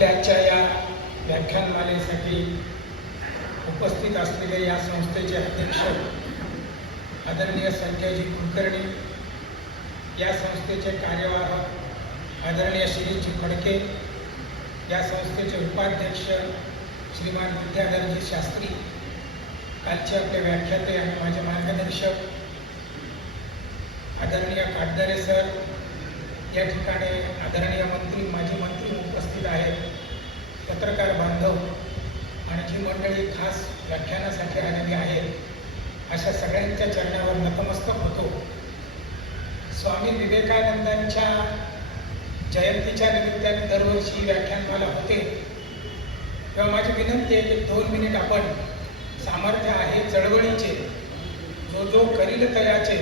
आपल्या आजच्या या व्याख्यानमालेसाठी उपस्थित असलेले या संस्थेचे अध्यक्ष आदरणीय संजयजी कुलकर्णी, या संस्थेचे कार्यवाह आदरणीय श्रीजी फडके, या संस्थेचे उपाध्यक्ष श्रीमान विद्याधरजी शास्त्री, कालचे आपले व्याख्याते आणि माझे मार्गदर्शक आदरणीय काटदरे सर, या ठिकाणी आदरणीय मंत्री, माजी मंत्री उपस्थित आहेत, पत्रकार बांधव आणि जी मंडळी खास व्याख्यानासाठी आलेली आहेत, अशा सगळ्यांच्या चरणावर नतमस्तक होतो. स्वामी विवेकानंदांच्या जयंतीच्या निमित्ताने दरवर्षी व्याख्यानमाला होते, तेव्हा माझी विनंती आहे की 2 मिनिट आपण सामर्थ्य आहे चळवळीचे, जो करील तयाचे,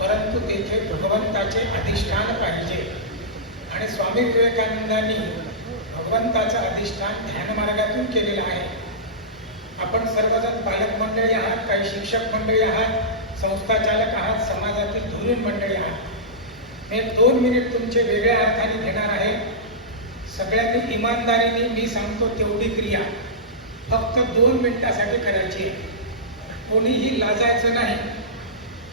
परंतु तेथे भगवंताचे अधिष्ठान पाहिजे. आणि स्वामी विवेकानंदांनी भगवंताचं अधिष्ठान ध्यानमार्गातून केलेलं आहे. आपण सर्वजण पालक मंडळी आहात, काही शिक्षक मंडळी आहात, संस्थाचालक आहात, समाजातील धुरीण मंडळी आहात. मी 2 मिनिट तुमचे वेगळ्या अर्थाने घेणार आहे. सगळ्यांनी इमानदारीने मी सांगतो तेवढी क्रिया फक्त 2 मिनिटासाठी करायची आहे. कोणीही लाजायचं नाही.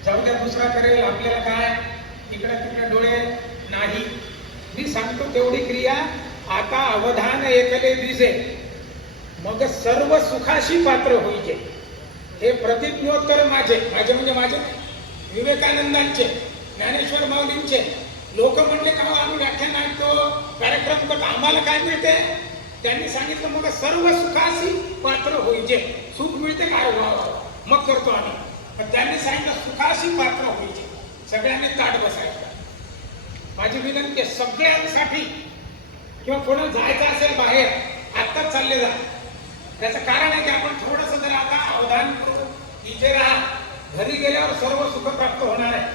जाऊ द्या दुसरा करेल, आपल्याला काय इकडे तिकडे डोळे नाही. मी सांगतो तेवढी क्रिया. आता अवधान ऐकले दिसे, मग सर्व सुखाशी पात्र होईचे. हे प्रतिज्ञोत्तर माझे म्हणजे माझे विवेकानंदांचे, ज्ञानेश्वर माऊलींचे. लोक म्हणले का आम्ही व्याख्यान ऐकतो, कार्यक्रम करतो, आम्हाला काय मिळते? त्यांनी सांगितलं मग सर्व सुखाशी पात्र होईचे. सुख मिळते काय? मग करतो आम्ही. पण त्यांनी सांगितलं सुखाशी पात्र होईचे. सगळ्यांनी ताट बसायचं. माझी विनंती सगळ्यांसाठी, किंवा कोणाला जायचं असेल बाहेर आत्ताच चालले जा. त्याचं कारण आहे की आपण थोडंसं जर आता अवधान करू, इथे राहा, घरी गेल्यावर सर्व सुख प्राप्त होणार आहे.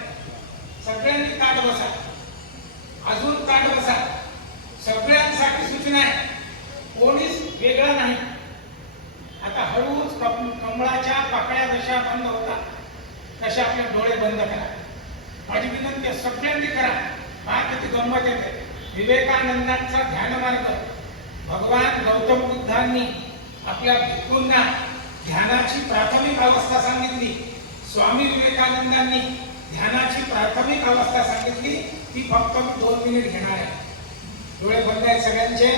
सगळ्यांनी ताट बसा, अजून ताट बसा. सगळ्यांसाठी सूचना आहे, कोणीच वेगळा नाही. आता हळूच कमळाच्या पाकळ्या जशा बंद होतात तशा आपले डोळे बंद करा. माझी विनंती आहे सगळ्यांनी करा. फार किती गंमत येते. विवेकानंदांचा ध्यान मार्ग, भगवान गौतम बुद्धांनी आपल्या भिक्खूंना ध्यानाची प्राथमिक अवस्था सांगितली. स्वामी विवेकानंदांनी ध्यानाची प्राथमिक अवस्था सांगितली. ती फक्त 2 मिनिट घेणार आहे. डोळे बंद आहेत सगळ्यांचे.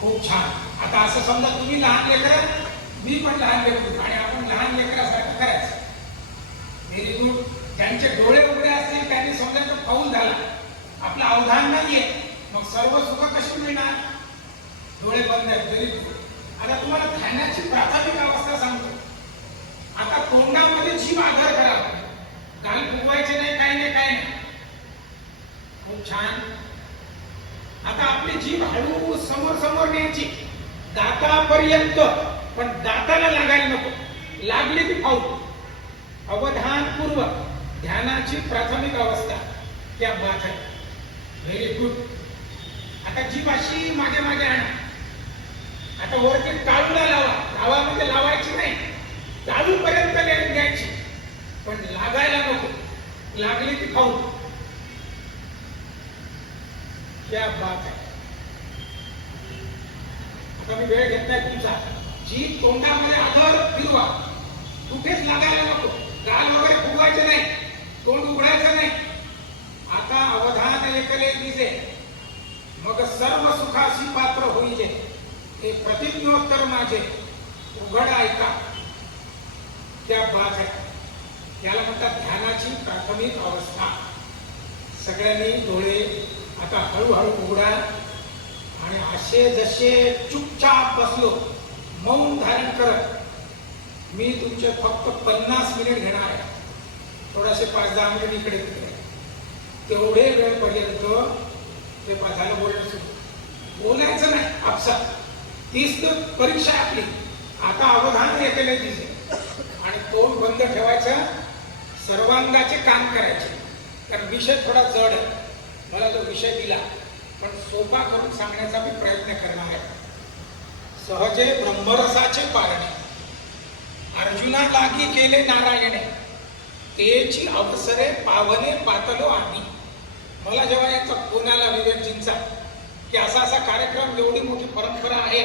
खूप छान. आता असं समजा तुम्ही लहान लेकर, मी पण लहान लेकर, आणि आपण लहान लेकरासारखं करायचं. Very good. ज्यांचे डोळे उघडे असतील त्यांनी समजायचं फाऊल झाला, आपलं अवधान नाहीये, मग सर्व सुख कशी मिळणार? डोळे बंद आहेत. Very good. आता तुम्हाला ध्यानाची प्राथमिक अवस्था सांगतो. आता तोंडामध्ये जीभ आधार करा, गाल फुगवायचे नाही, काही नाही. खूप छान. आता आपली जीभ हळू समोर न्यायची दातापर्यंत, पण दाताला लागायला नको. लागली की फाऊल. अवधानपूर्वक ध्यानाची प्राथमिक अवस्था. क्या बात आहे. Very good. आता जीभ अशी मागे आणा. आता वरती टाळूला लावा म्हणजे लावायची नाही, टाळूपर्यंत घ्यायची, पण लागायला नको. लागली की फाऊल. क्या बात आहे. आता मी वेळ घेतलाय तुमचा. जीभ तोंडामध्ये आधार फिरवा, कुठेच लागायला नको. गाल वगैरे फुगवायचे नाही, तोंड उघडायचं नाही. आता अवधान ऐकले दिसे, मग सर्व सुखाशी पात्र होईचे. हे प्रतिज्ञोत्तर माझे, उघड ऐका. क्या बात आहे. याला म्हणतात ध्यानाची प्राथमिक अवस्था. सगळ्यांनी डोळे आता हळूहळू उघडा. आणि असे जसे चुपचाप बसलो, मौन धारण करत, मी तुमचे फक्त 50 मिनिट घेणार आहे. थोडासे 5-10 मिनिट इकडे तिकडे, तेवढे वेळपर्यंत ते झालं बोलणं सुरू. बोलायचं नाही आपसात. तीच तर परीक्षा आपली. आता अवधान ऐकले दिसे आणि तोंड बंद ठेवायचं. सर्वांगाचे काम करायचे. कारण विषय थोडा जड आहे. मला तो विषय दिला, पण सोपा करून सांगण्याचा मी प्रयत्न करणार आहे. सहजे ब्रह्मरसाचे पारणे, अर्जुना लागी केले नारायणे, तेची अवसरे पावने पातलो आम्ही. मला जेव्हा याचा फोन आला विवेकजींचा की असा असा कार्यक्रम, एवढी मोठी परंपरा आहे.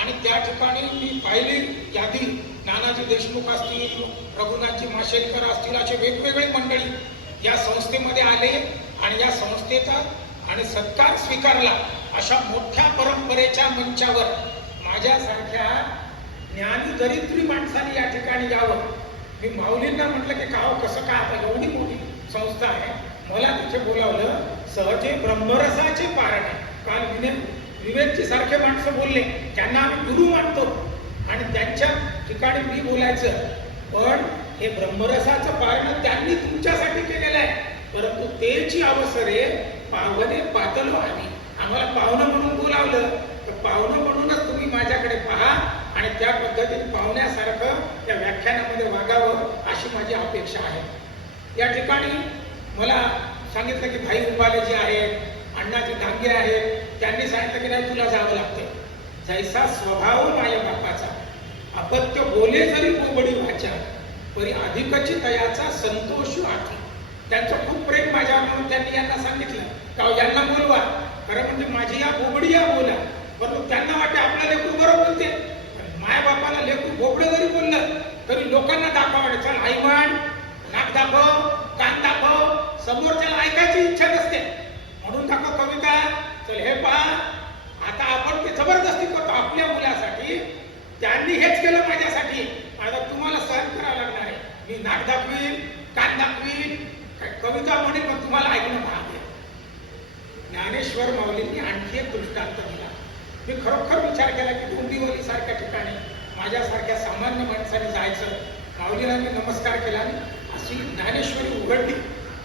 आणि त्या ठिकाणी मी पाहिली यादी, नानाजी देशमुख असतील, रघुनाथजी माशेलकर असतील, असे वेगवेगळे मंडळी या संस्थेमध्ये आले आणि या संस्थेचा आणि सत्कार स्वीकारला. अशा मोठ्या परंपरेच्या मंचावर माझ्यासारख्या ज्ञानी दरिद्री माणसाने या ठिकाणी यावं. मी माऊलींना म्हटलं की का कसं काय, आता एवढी मोठी संस्था आहे, मला तिथे बोलावलं. सहजे ब्रह्मरसाचे पारण आहे. काल विवेकजी सारखे माणसं बोलले, त्यांना आम्ही गुरु मानतो आणि त्यांच्या ठिकाणी मी बोलायचं. पण हे ब्रह्मरसाचं पारण त्यांनी तुमच्यासाठी केलेलं आहे. परंतु तेची अवसरे पावने पातलो आम्ही, आम्हाला पाहुणं म्हणून बोलावलं, तर पाहुणं म्हणूनच तुम्ही माझ्याकडे पहा आणि त्या पद्धतीने पाहुण्यासारखं त्या व्याख्यानामध्ये वागावं, अशी माझी अपेक्षा आहे. या ठिकाणी मला सांगितलं की भाई उबाले जे आहेत, अण्णाचे धांगे आहेत, त्यांनी सांगितलं की नाही तुला जावं लागते. जैसा स्वभाव माया बापाचा, अपत्य बोले जरी बोबडी वाचा, परी अधिकची तयाचा संतोष आठी. त्यांचं खूप प्रेम माझ्यावर म्हणून त्यांनी यांना सांगितलं का यांना बोलवा. खरं म्हणजे माझी या बोबडी या बोला, परंतु त्यांना वाटते आपला लेकरू बरोबर बोलते. माया बापाला लेकरू बोबडं जरी बोललं तरी लोकांना दाखवावं, चल आई म्हण, नाक दाखव, कान दाखव. समोरच्याला ऐकायची इच्छा नसते म्हणून दाखव कविता, चल हे पहा. आता आपण ते जबरदस्ती करतो आपल्या मुलासाठी. त्यांनी हेच केलं माझ्यासाठी, आता तुम्हाला सहन करावं लागणार आहे. मी नाक दाखवीन, कान दाखवीन, कविता म्हणेन, पण तुम्हाला ऐकणं भाग आहे. ज्ञानेश्वर माऊलींनी आणखी एक दृष्टांत दिला. मी खरोखर विचार केला की डोंबिवली सारख्या ठिकाणी माझ्यासारख्या सामान्य माणसाने जायचं. माऊलीला मी नमस्कार केला आणि अशी ज्ञानेश्वरी उघडली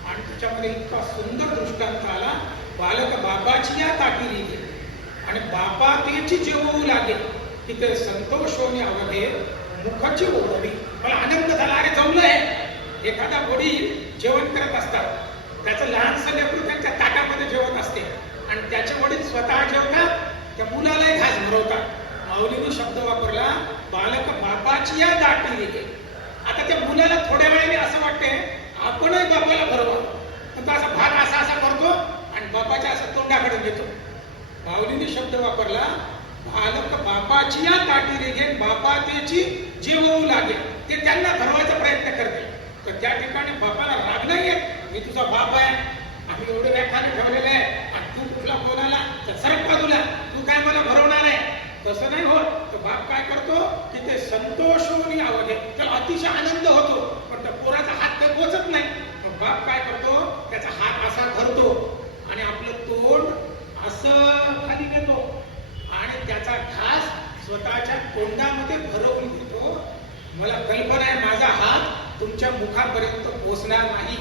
आणि त्याच्यामध्ये इतका सुंदर दृष्टांत आला. बालक बापाची या ताटी लिहिली आणि बापा तेची जेवू लागेल, तिथे संतोष होणे अवघे मुखाची ओढवी. मला आनंद झाला, अरे जमलं आहे. एखादा वडील जेवण करत असतात, त्याचं लहानसं लेकरू त्यांच्या ताटामध्ये जेवत असते आणि त्याचे वडील स्वतः जेवतात, त्या मुलालाही घास भरवतात. माऊलीने शब्द वापरला, बालक बापाची या दाटी लिहिली. आता त्या मुलाला थोड्या वेळाने असं वाटते आपणही बापाला भरवावं, पण असा भाग असा असा करतो आणि बापाच्या असं तोंडाकडे घेतो. माऊलीने शब्द वापरला, बालक बापाची या ताटी लिहिली, बापा त्याची जेवू लागेल. ते त्यांना भरवायचा प्रयत्न करते. तर त्या ठिकाणी बापाला राग नाही येत, मी तुझा बाप आहे, आम्ही एवढे व्याख्याने ठेवलेले आहे आणि तू कुठला बोलायला तर सरक बाजूला, तू काय मला भरवणार आहे. तसं नाही होत. तर बाप काय करतो की ते संतोष होऊन यावं, त्याला अतिशय आनंद होतो, पण त्या पोराचा हात काही पोचत नाही. मग बाप काय करतो, त्याचा हात असा धरतो आणि आपलं तोंड असं खाली घेतो आणि त्याचा घास स्वतःच्या तोंडामध्ये भरवून घेतो. मला कल्पना आहे माझा हात तुमच्या मुखापर्यंत पोहोचणार नाही.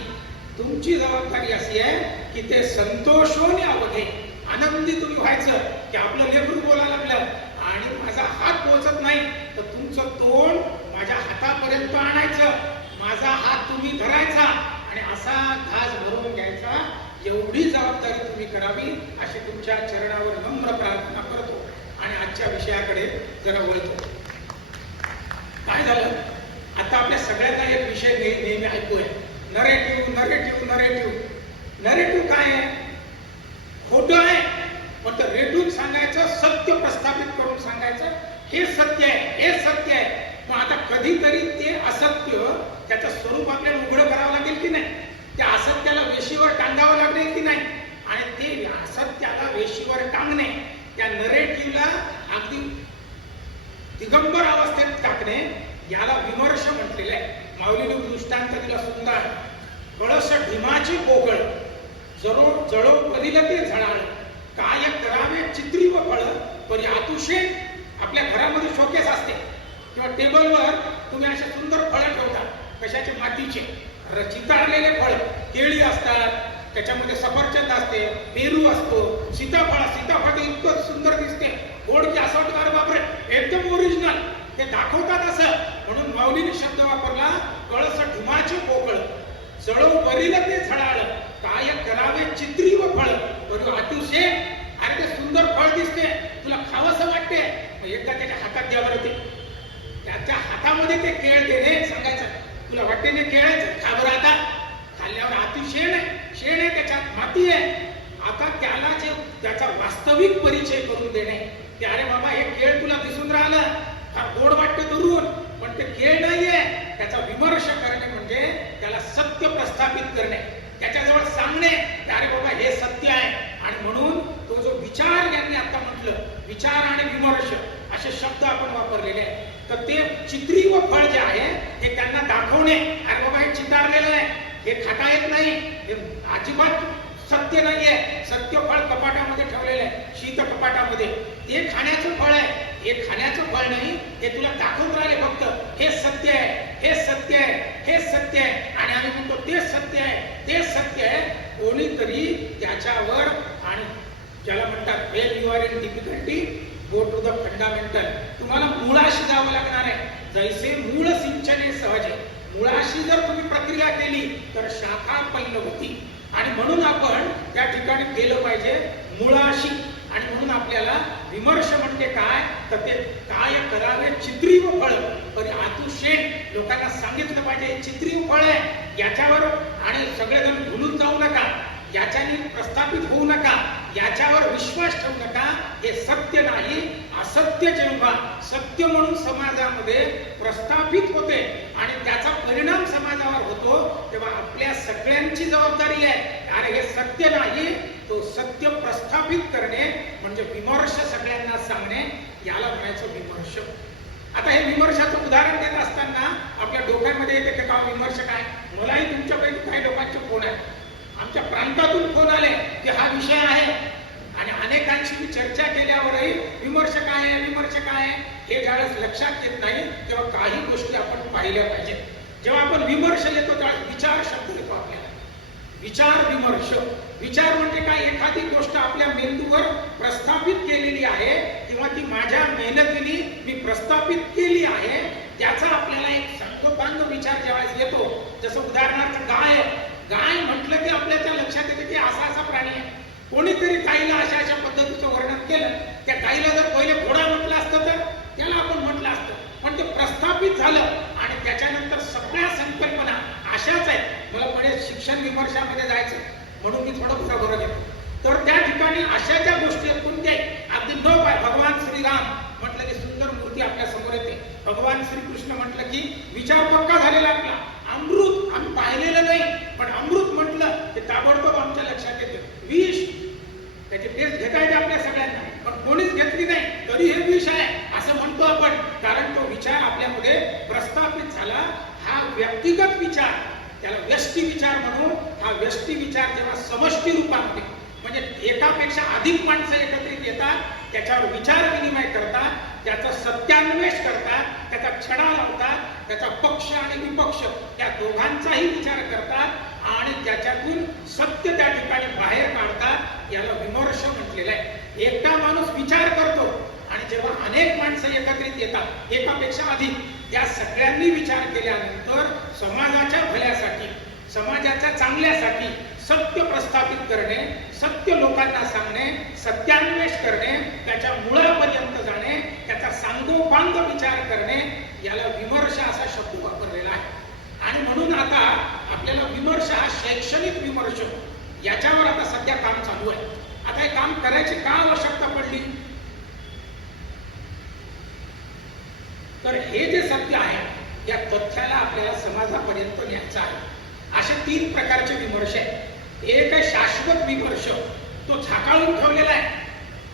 तुमची जबाबदारी अशी आहे की ते संतोष होऊन अवघे, आनंदी तुम्ही व्हायचं की आपलं लेकरू बोलायला लागलं आणि माझा हात पोहोचत नाही, तर तुमचं तोंड माझ्या हातापर्यंत आणायचं, माझा हात तुम्ही धरायचा आणि असा घास भरवून घ्यायचा. एवढी जबाबदारी तुम्ही करावी अशी तुमच्या चरणावर नम्र प्रार्थना करतो. आणि आजच्या विषयाकडे जरा वळतो. काय झालं, आता आपल्या सगळ्यांना एक विषय नेहमी ऐकूया, नरेटिव्ह नरेटिव्ह नरेटिव्ह. नरेटिव्ह काय आहे, खोटं आहे पण ते रेटून सांगायचं, सत्य प्रस्थापित करून सांगायचं, हे सत्य आहे, हे सत्य आहे. मग आता कधीतरी ते असत्य त्याचं स्वरूप आपल्याला उघडं करावं लागेल की नाही, त्या असत्याला वेशीवर टांगावं लागेल की नाही. आणि ते असत्याला वेशीवर टांगणे, त्या नरेटिव्हला अगदी दिगंबर अवस्थेत टाकणे, याला विमर्श म्हटलेलं आहे. माऊलीने दृष्टांत दिला सुंदर, कळस ढिमाची पोकळ, जळो कधीला ते झळाळ, काय करावे चित्री व फळ, परी आतुषे. आपल्या घरामध्ये शोकेस असते किंवा टेबलवर तुम्ही असे सुंदर फळं ठेवता, कशाचे, मातीचे, चिताळलेले फळ, केळी असतात, त्याच्यामध्ये सफरचंद असते, पेरू असतो, सीताफळ इतकं सुंदर दिसते, गोड की असं वाटतं अरे बापरे एकदम ओरिजिनल, ते दाखवतात असं. म्हणून माऊलीने शब्द वापरला, कळस ढुमाचे पोकळ, जळो परील ते झळाळ, काय करावे चित्री व फळ, परंतु अतिशय. अरे ते सुंदर फळ दिसते, तुला खावंसं वाटते, एकदा त्याच्या हातात द्यावं लागते, त्याच्या हातामध्ये ते केळ देणे, सांगायचं तुला वाटते ते केळायचं, खा बरं आता. खाल्ल्यावर अतिशय शेण आहे, त्याच्यात माती आहे, आता त्याला जे त्याचा वास्तविक परिचय करून देणे की अरे बाबा हे केळ तुला दिसून राहिलं, फार गोड वाटतं दुरून, पण ते केळ नाहीये. त्याचा विमर्श करणे म्हणजे त्याला सत्य प्रस्थापित करणे, त्याच्याजवळ सांगणे अरे बाबा हे सत्य आहे. आणि म्हणून तो जो विचार यांनी आता म्हटलं, विचार आणि विमर्श असे शब्द आपण वापरलेले आहे. तर ते चित्री व फळ जे आहे हे त्यांना दाखवणे, अरे बाबा हे चितारलेलं आहे, हे खाता येत नाही, हे अजिबात सत्य नाहीये. सत्य फळ कपाटामध्ये ठेवलेलं आहे, शीत कपाटामध्ये, ते खाण्याचं फळ आहे. हे खाण्याचं फळ नाही, हे तुला दाखवून राहिले फक्त हे सत्य आहे, हे सत्य आहे, हे सत्य आहे. आणि आम्ही म्हणतो ते सत्य आहे, ते सत्य आहे. कोणीतरी त्याच्यावर, आणि ज्याला म्हणतात when you are in difficulty go to the fundamental, तुम्हाला मुळाशी जावं लागणार आहे. जैसे मूळ सिंचने सहजे, मुळाशी जर तुम्ही प्रक्रिया केली तर शाखा पल्लवती. आणि म्हणून आपण त्या ठिकाणी गेलं पाहिजे मुळाशी. आणि म्हणून आपल्याला विमर्श म्हणजे काय, तर ते काय करावे चित्री व फळ. पण आतुशेन लोकांना सांगितलं पाहिजे चित्री व फळ आहे याच्यावर, आणि सगळेजण भुलून जाऊ नका, याच्याने प्रस्थापित होऊ नका, याच्यावर विश्वास ठेवू नका. हे सत्य नाही, असत्य जेव्हा सत्य म्हणून समाजामध्ये प्रस्थापित होते आणि त्याचा परिणाम समाजावर होतो, तेव्हा आपल्या सगळ्यांची जबाबदारी आहे अरे हे सत्य नाही, तो सत्य प्रस्थापित करणे म्हणजे विमर्श सगळ्यांना सांगणे, याला म्हणायचं विमर्श. आता हे विमर्शाचं उदाहरण देत असताना आपल्या डोक्यामध्ये येते की का विमर्श काय. मलाही तुमच्यापैकी काही लोकांचे फोन आहेत, आमच्या प्रांतातून फोन आले की हा विषय आहे, आणि अनेकांशी मी चर्चा केल्यावरही विमर्श काय आहे, विमर्श काय आहे हे ज्यावेळेस लक्षात येत नाही तेव्हा काही गोष्टी आपण पाहिल्या पाहिजेत. जेव्हा आपण विमर्श येतो त्यावेळेस विचार शब्द येतो आपल्याला. विचार विमर्श, विचार म्हणजे काय, एखादी गोष्ट आपल्या मेंदूवर प्रस्थापित केलेली आहे किंवा ती माझ्या मेहनतीने मी प्रस्थापित केली आहे, त्याचा आपल्याला एक सांगोपांग विचार ज्यावेळेस येतो. जसं उदाहरणार्थ गाय, गाय म्हटलं की आपल्याच्या लक्षात येते की असा प्राणी आहे. कोणीतरी गायीला अशा पद्धतीचं वर्णन केलं, त्या गायीला जर पहिले घोडा म्हटलं असतं तर त्याला आपण म्हटलं असतं, पण ते प्रस्थापित झालं आणि त्याच्यानंतर सगळ्या संकल्पना अशाच आहेत. मला पुढे शिक्षण विमर्शामध्ये जायचं म्हणून मी थोडं बरोबर घेतो. तर त्या ठिकाणी अशा ज्या गोष्टी आहेत कोणत्याही अगदी न पाय, भगवान श्रीराम म्हटलं की सुंदर मूर्ती आपल्या समोर येते. भगवान श्रीकृष्ण म्हटलं की विचार पक्का झालेला आपला. अमृत आम्ही पाहिलेलं नाही, पण अमृत म्हटलं की ताबडतोब आमच्या लक्षात येते. विष, त्याची टेस्ट घेता येते आपल्या सगळ्यांना, पण कोणीच घेतली नाही तरी हे विष आहे असं म्हणतो आपण, कारण तो विचार आपल्यामध्ये प्रस्थापित झाला. हा व्यक्तिगत विचार, त्याला व्यष्टी विचार म्हणून. हा व्यष्टी विचार जेव्हा समष्टी रूपामध्ये, म्हणजे एकापेक्षा अधिक माणसं एकत्रित येतात, त्याच्यावर विचार विनिमय करतात, त्याचा सत्यान्वेष करतात, त्याचा छडा लावतात, त्याचा पक्ष आणि विपक्ष या दोघांचाही विचार करतात आणि त्याच्यातून सत्य त्या ठिकाणी बाहेर काढतात, याला विमर्श म्हटलेलं आहे. एकटा माणूस विचार करतो आणि जेव्हा अनेक माणसं एकत्रित येतात, एकापेक्षा अधिक, त्या सगळ्यांनी विचार केल्यानंतर समाजाच्या भल्यासाठी, समाजाच्या चांगल्यासाठी सत्य प्रस्थापित करणे, सत्य लोकांना सांगणे, सत्यान्वेष करणे, त्याच्या मुळापर्यंत जाणे, त्याचा सांगोपांग विचार करणे, याला विमर्श असा शब्द वापरलेला आहे. आणि म्हणून आता आपल्याला विमर्श हा शैक्षणिक विमर्श, याच्यावर आता सध्या काम चालू आहे. आता हे काम करायची का आवश्यकता पडली, तर हे जे सत्य आहे या तथ्याला आपल्याला समाजापर्यंत न्यायचं आहे. असे 3 प्रकारचे विमर्श आहेत. एक आहे शाश्वत विमर्श, तो झाकाळून ठेवलेला आहे,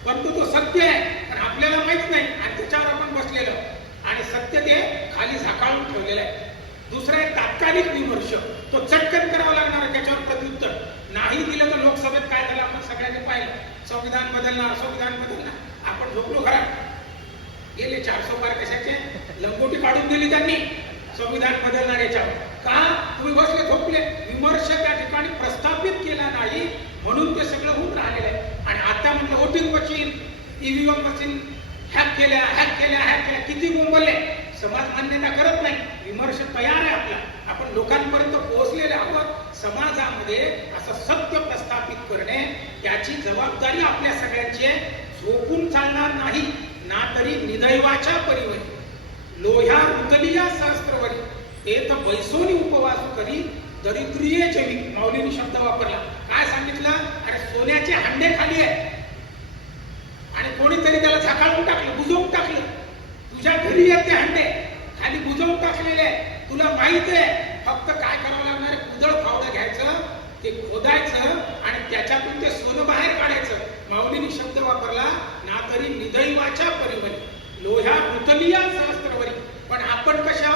परंतु तो सत्य आहे पण आपल्याला माहित नाही आणि त्याच्यावर आपण बसलेलो, आणि सत्य ते खाली झाकाळून ठेवलेलं आहे. दुसरा आहे तात्कालिक विमर्श, तो चटकन करावा लागणार, त्याच्यावर प्रत्युत्तर नाही दिलं तर लोकसभेत काय झालं आपण सगळ्यांनी पाहिलं, संविधान बदलणार, संविधान बदलणार. आपण झोपलो घरात, गेले 400 पार कशाचे, लंगोटी काढून दिली त्यांनी संविधान बदलणार याच्यावर. का तुम्ही बसले झोपले, विमर्श त्या ठिकाणी प्रस्थापित केला नाही म्हणून ते सगळं होऊन राहिलेलं आहे. आणि आता म्हटलं voting machine, EVM machine hack केल्या, किती बोंबले, समाज मान्यता करत नाही. विमर्श तयार आहे आपला, आपण लोकांपर्यंत पोहोचलेले आहोत. समाजामध्ये असं सत्य प्रस्थापित करणे याची जबाबदारी आपल्या सगळ्यांची आहे. झोपून चालणार नाही ना, तरी निदैवाच्या परिवरी लोह्या रुतलिया सहस्त्रवरी ते बैसोनी उपवास करी दरिद्रिये जेवी. माऊलीने शब्द वापरला, काय सांगितलं, अरे सोन्याचे हांडे खाली आहे आणि कोणीतरी त्याला झाकाळून टाकलं, बुजवून टाकलं. तुझ्या घरी आहेत ते हांडे, खाली बुजवून टाकलेले आहे. तुला माहित आहे फक्त काय करावं लागणार आहे, कुदळ फावडं घ्यायचं, ते खोदायचं आणि त्याच्यातून ते सोनं बाहेर काढायचं. माऊलीने शब्द वापरला ना तरी निदैवाच्या परिमरी लोह्या मृतलिया सहस्त्रवरी. पण आपण कशा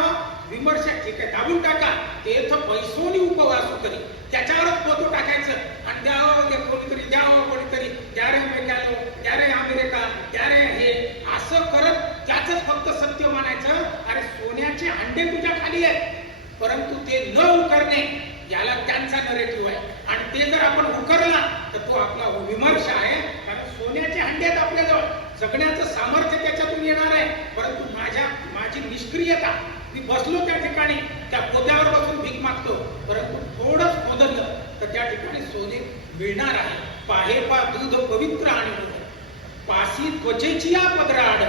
विमर्श, ठीक आहे दाबून टाका, तेथ पैसोनी उपवासू करी, त्याच्यावरच पोतो टाकायचं आणि द्यावं ते कोणीतरी, द्यावं कोणीतरी, द्या रे मेकॅलो, द्या रे अमेरिका, द्या रे हे, असं करत त्याच फक्त सत्य मानायचं. अरे सोन्याचे हांडे तुझ्या खाली आहेत, परंतु ते न उकरणे याला त्यांचा नरेटिव्ह आहे. आणि ते जर आपण उकरला तर तो आपला विमर्श आहे. कारण सोन्याचे हांडे आहेत आपल्याजवळ, जगण्याचं सामर्थ्य त्याच्यातून येणार आहे. परंतु माझी निष्क्रियता, मी बसलो त्या ठिकाणी, त्या पोत्यावर बसून भीक मागतो, परंतु थोडंच खोदलं तर त्या ठिकाणी सोने मिळणार आहे. पाहे पा दूध पवित्र आणि पासी त्वचेची या पदराड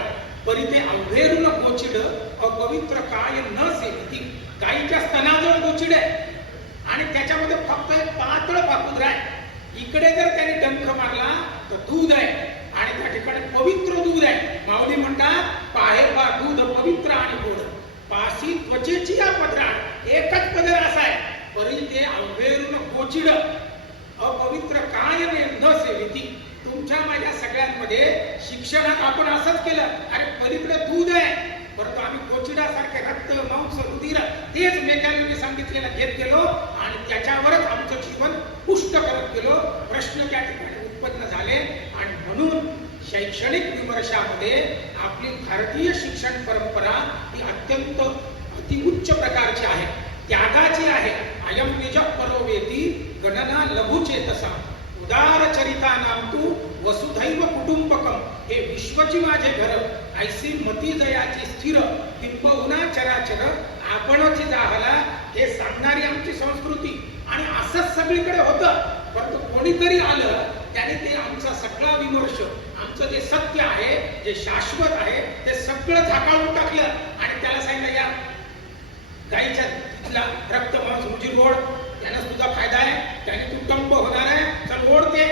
परिते अवघेरून गोचिड अपवित्र काय न सेविती. गाईच्या स्तनाजवळ गोचिड आहे आणि त्याच्यामध्ये फक्त एक पातळ पापुद्रा आहे. इकडे जर त्याने डंख मारला तर दूध आहे आणि त्या ठिकाणी पवित्र दूध आहे. माऊली म्हणतात पाहे पा दूध पवित्र आणि गोड पासी त्वचेची या पदराड. एकच पदर असा आहे, परी ते अवघेरून गोचिड अपवित्र काय न सेविती. तुमच्या माझ्या सगळ्यांमध्ये शिक्षणात आपण असंच केलं, अरे पलीकडे दूध आहे, परंतु आम्ही गोचिडासारखे रक्त मांस रुधिर तेच मेकॅनिकली सांगितलेलं घेत गेलो आणि त्याच्यावरच आमचं जीवन पुष्ट करत गेलो. प्रश्न त्या ठिकाणी उत्पन्न झाले. आणि म्हणून शैक्षणिक विमर्शामध्ये आपली भारतीय शिक्षण परंपरा ही अत्यंत अतिउच्च प्रकारची आहे, त्यागाची आहे. अयम निज परोवेती गणना लघुचेतसा उदार चरिता नाम तू वसुधैव कुटुंबकम. हे विश्वची माझे घर ऐसी मती जयाची स्थिर किंबहुना चराचर आपणच जाहला. हे सांगणारी आमची संस्कृती. आणि असंच सगळीकडे होतं, परंतु कोणीतरी आलं त्याने ते आमचा सगळा विमर्श, आमचं जे सत्य आहे, जे शाश्वत आहे, ते सगळं झाकाळून टाकलं आणि त्याला सांगितलं या गाईच्या तिथला रक्त मांस रुधिर ओढ, त्यानं तुझा फायदा आहे, त्याने तू टंप होणार आहे, चल ओढते.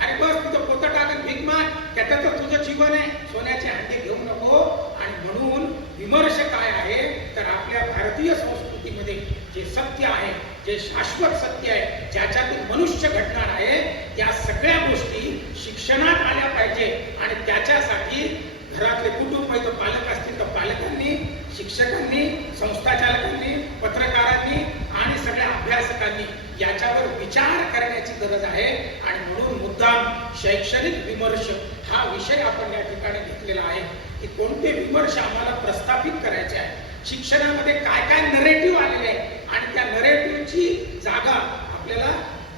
अरे बस तुझं पोतं टाकत भीक माग, त्याचं तर तुझं जीवन आहे, सोन्याचे हांडे घेऊ नको. आणि म्हणून विमर्श काय आहे तर आपल्या भारतीय संस्कृतीमध्ये जे सत्य आहे, जे शाश्वत सत्य आहे, ज्याच्यातून मनुष्य घडणार आहे, त्या सगळ्या गोष्टी शिक्षणात आल्या पाहिजे. आणि त्याच्यासाठी घरातले कुटुंब तर पालक असतील तर पालकांनी, शिक्षकांनी, संस्थाचालकांनी, पत्रकारांनी आणि सगळ्या अभ्यासकांनी याच्यावर विचार करण्याची गरज आहे. आणि म्हणून मुद्दाम शैक्षणिक विमर्श हा विषय आपण या ठिकाणी घेतलेला आहे की कोणते विमर्श आम्हाला प्रस्थापित करायचे आहे, शिक्षणामध्ये काय काय नरेटिव्ह आलेले आहे. आणि त्या नरेटिव्हची जागा आपल्याला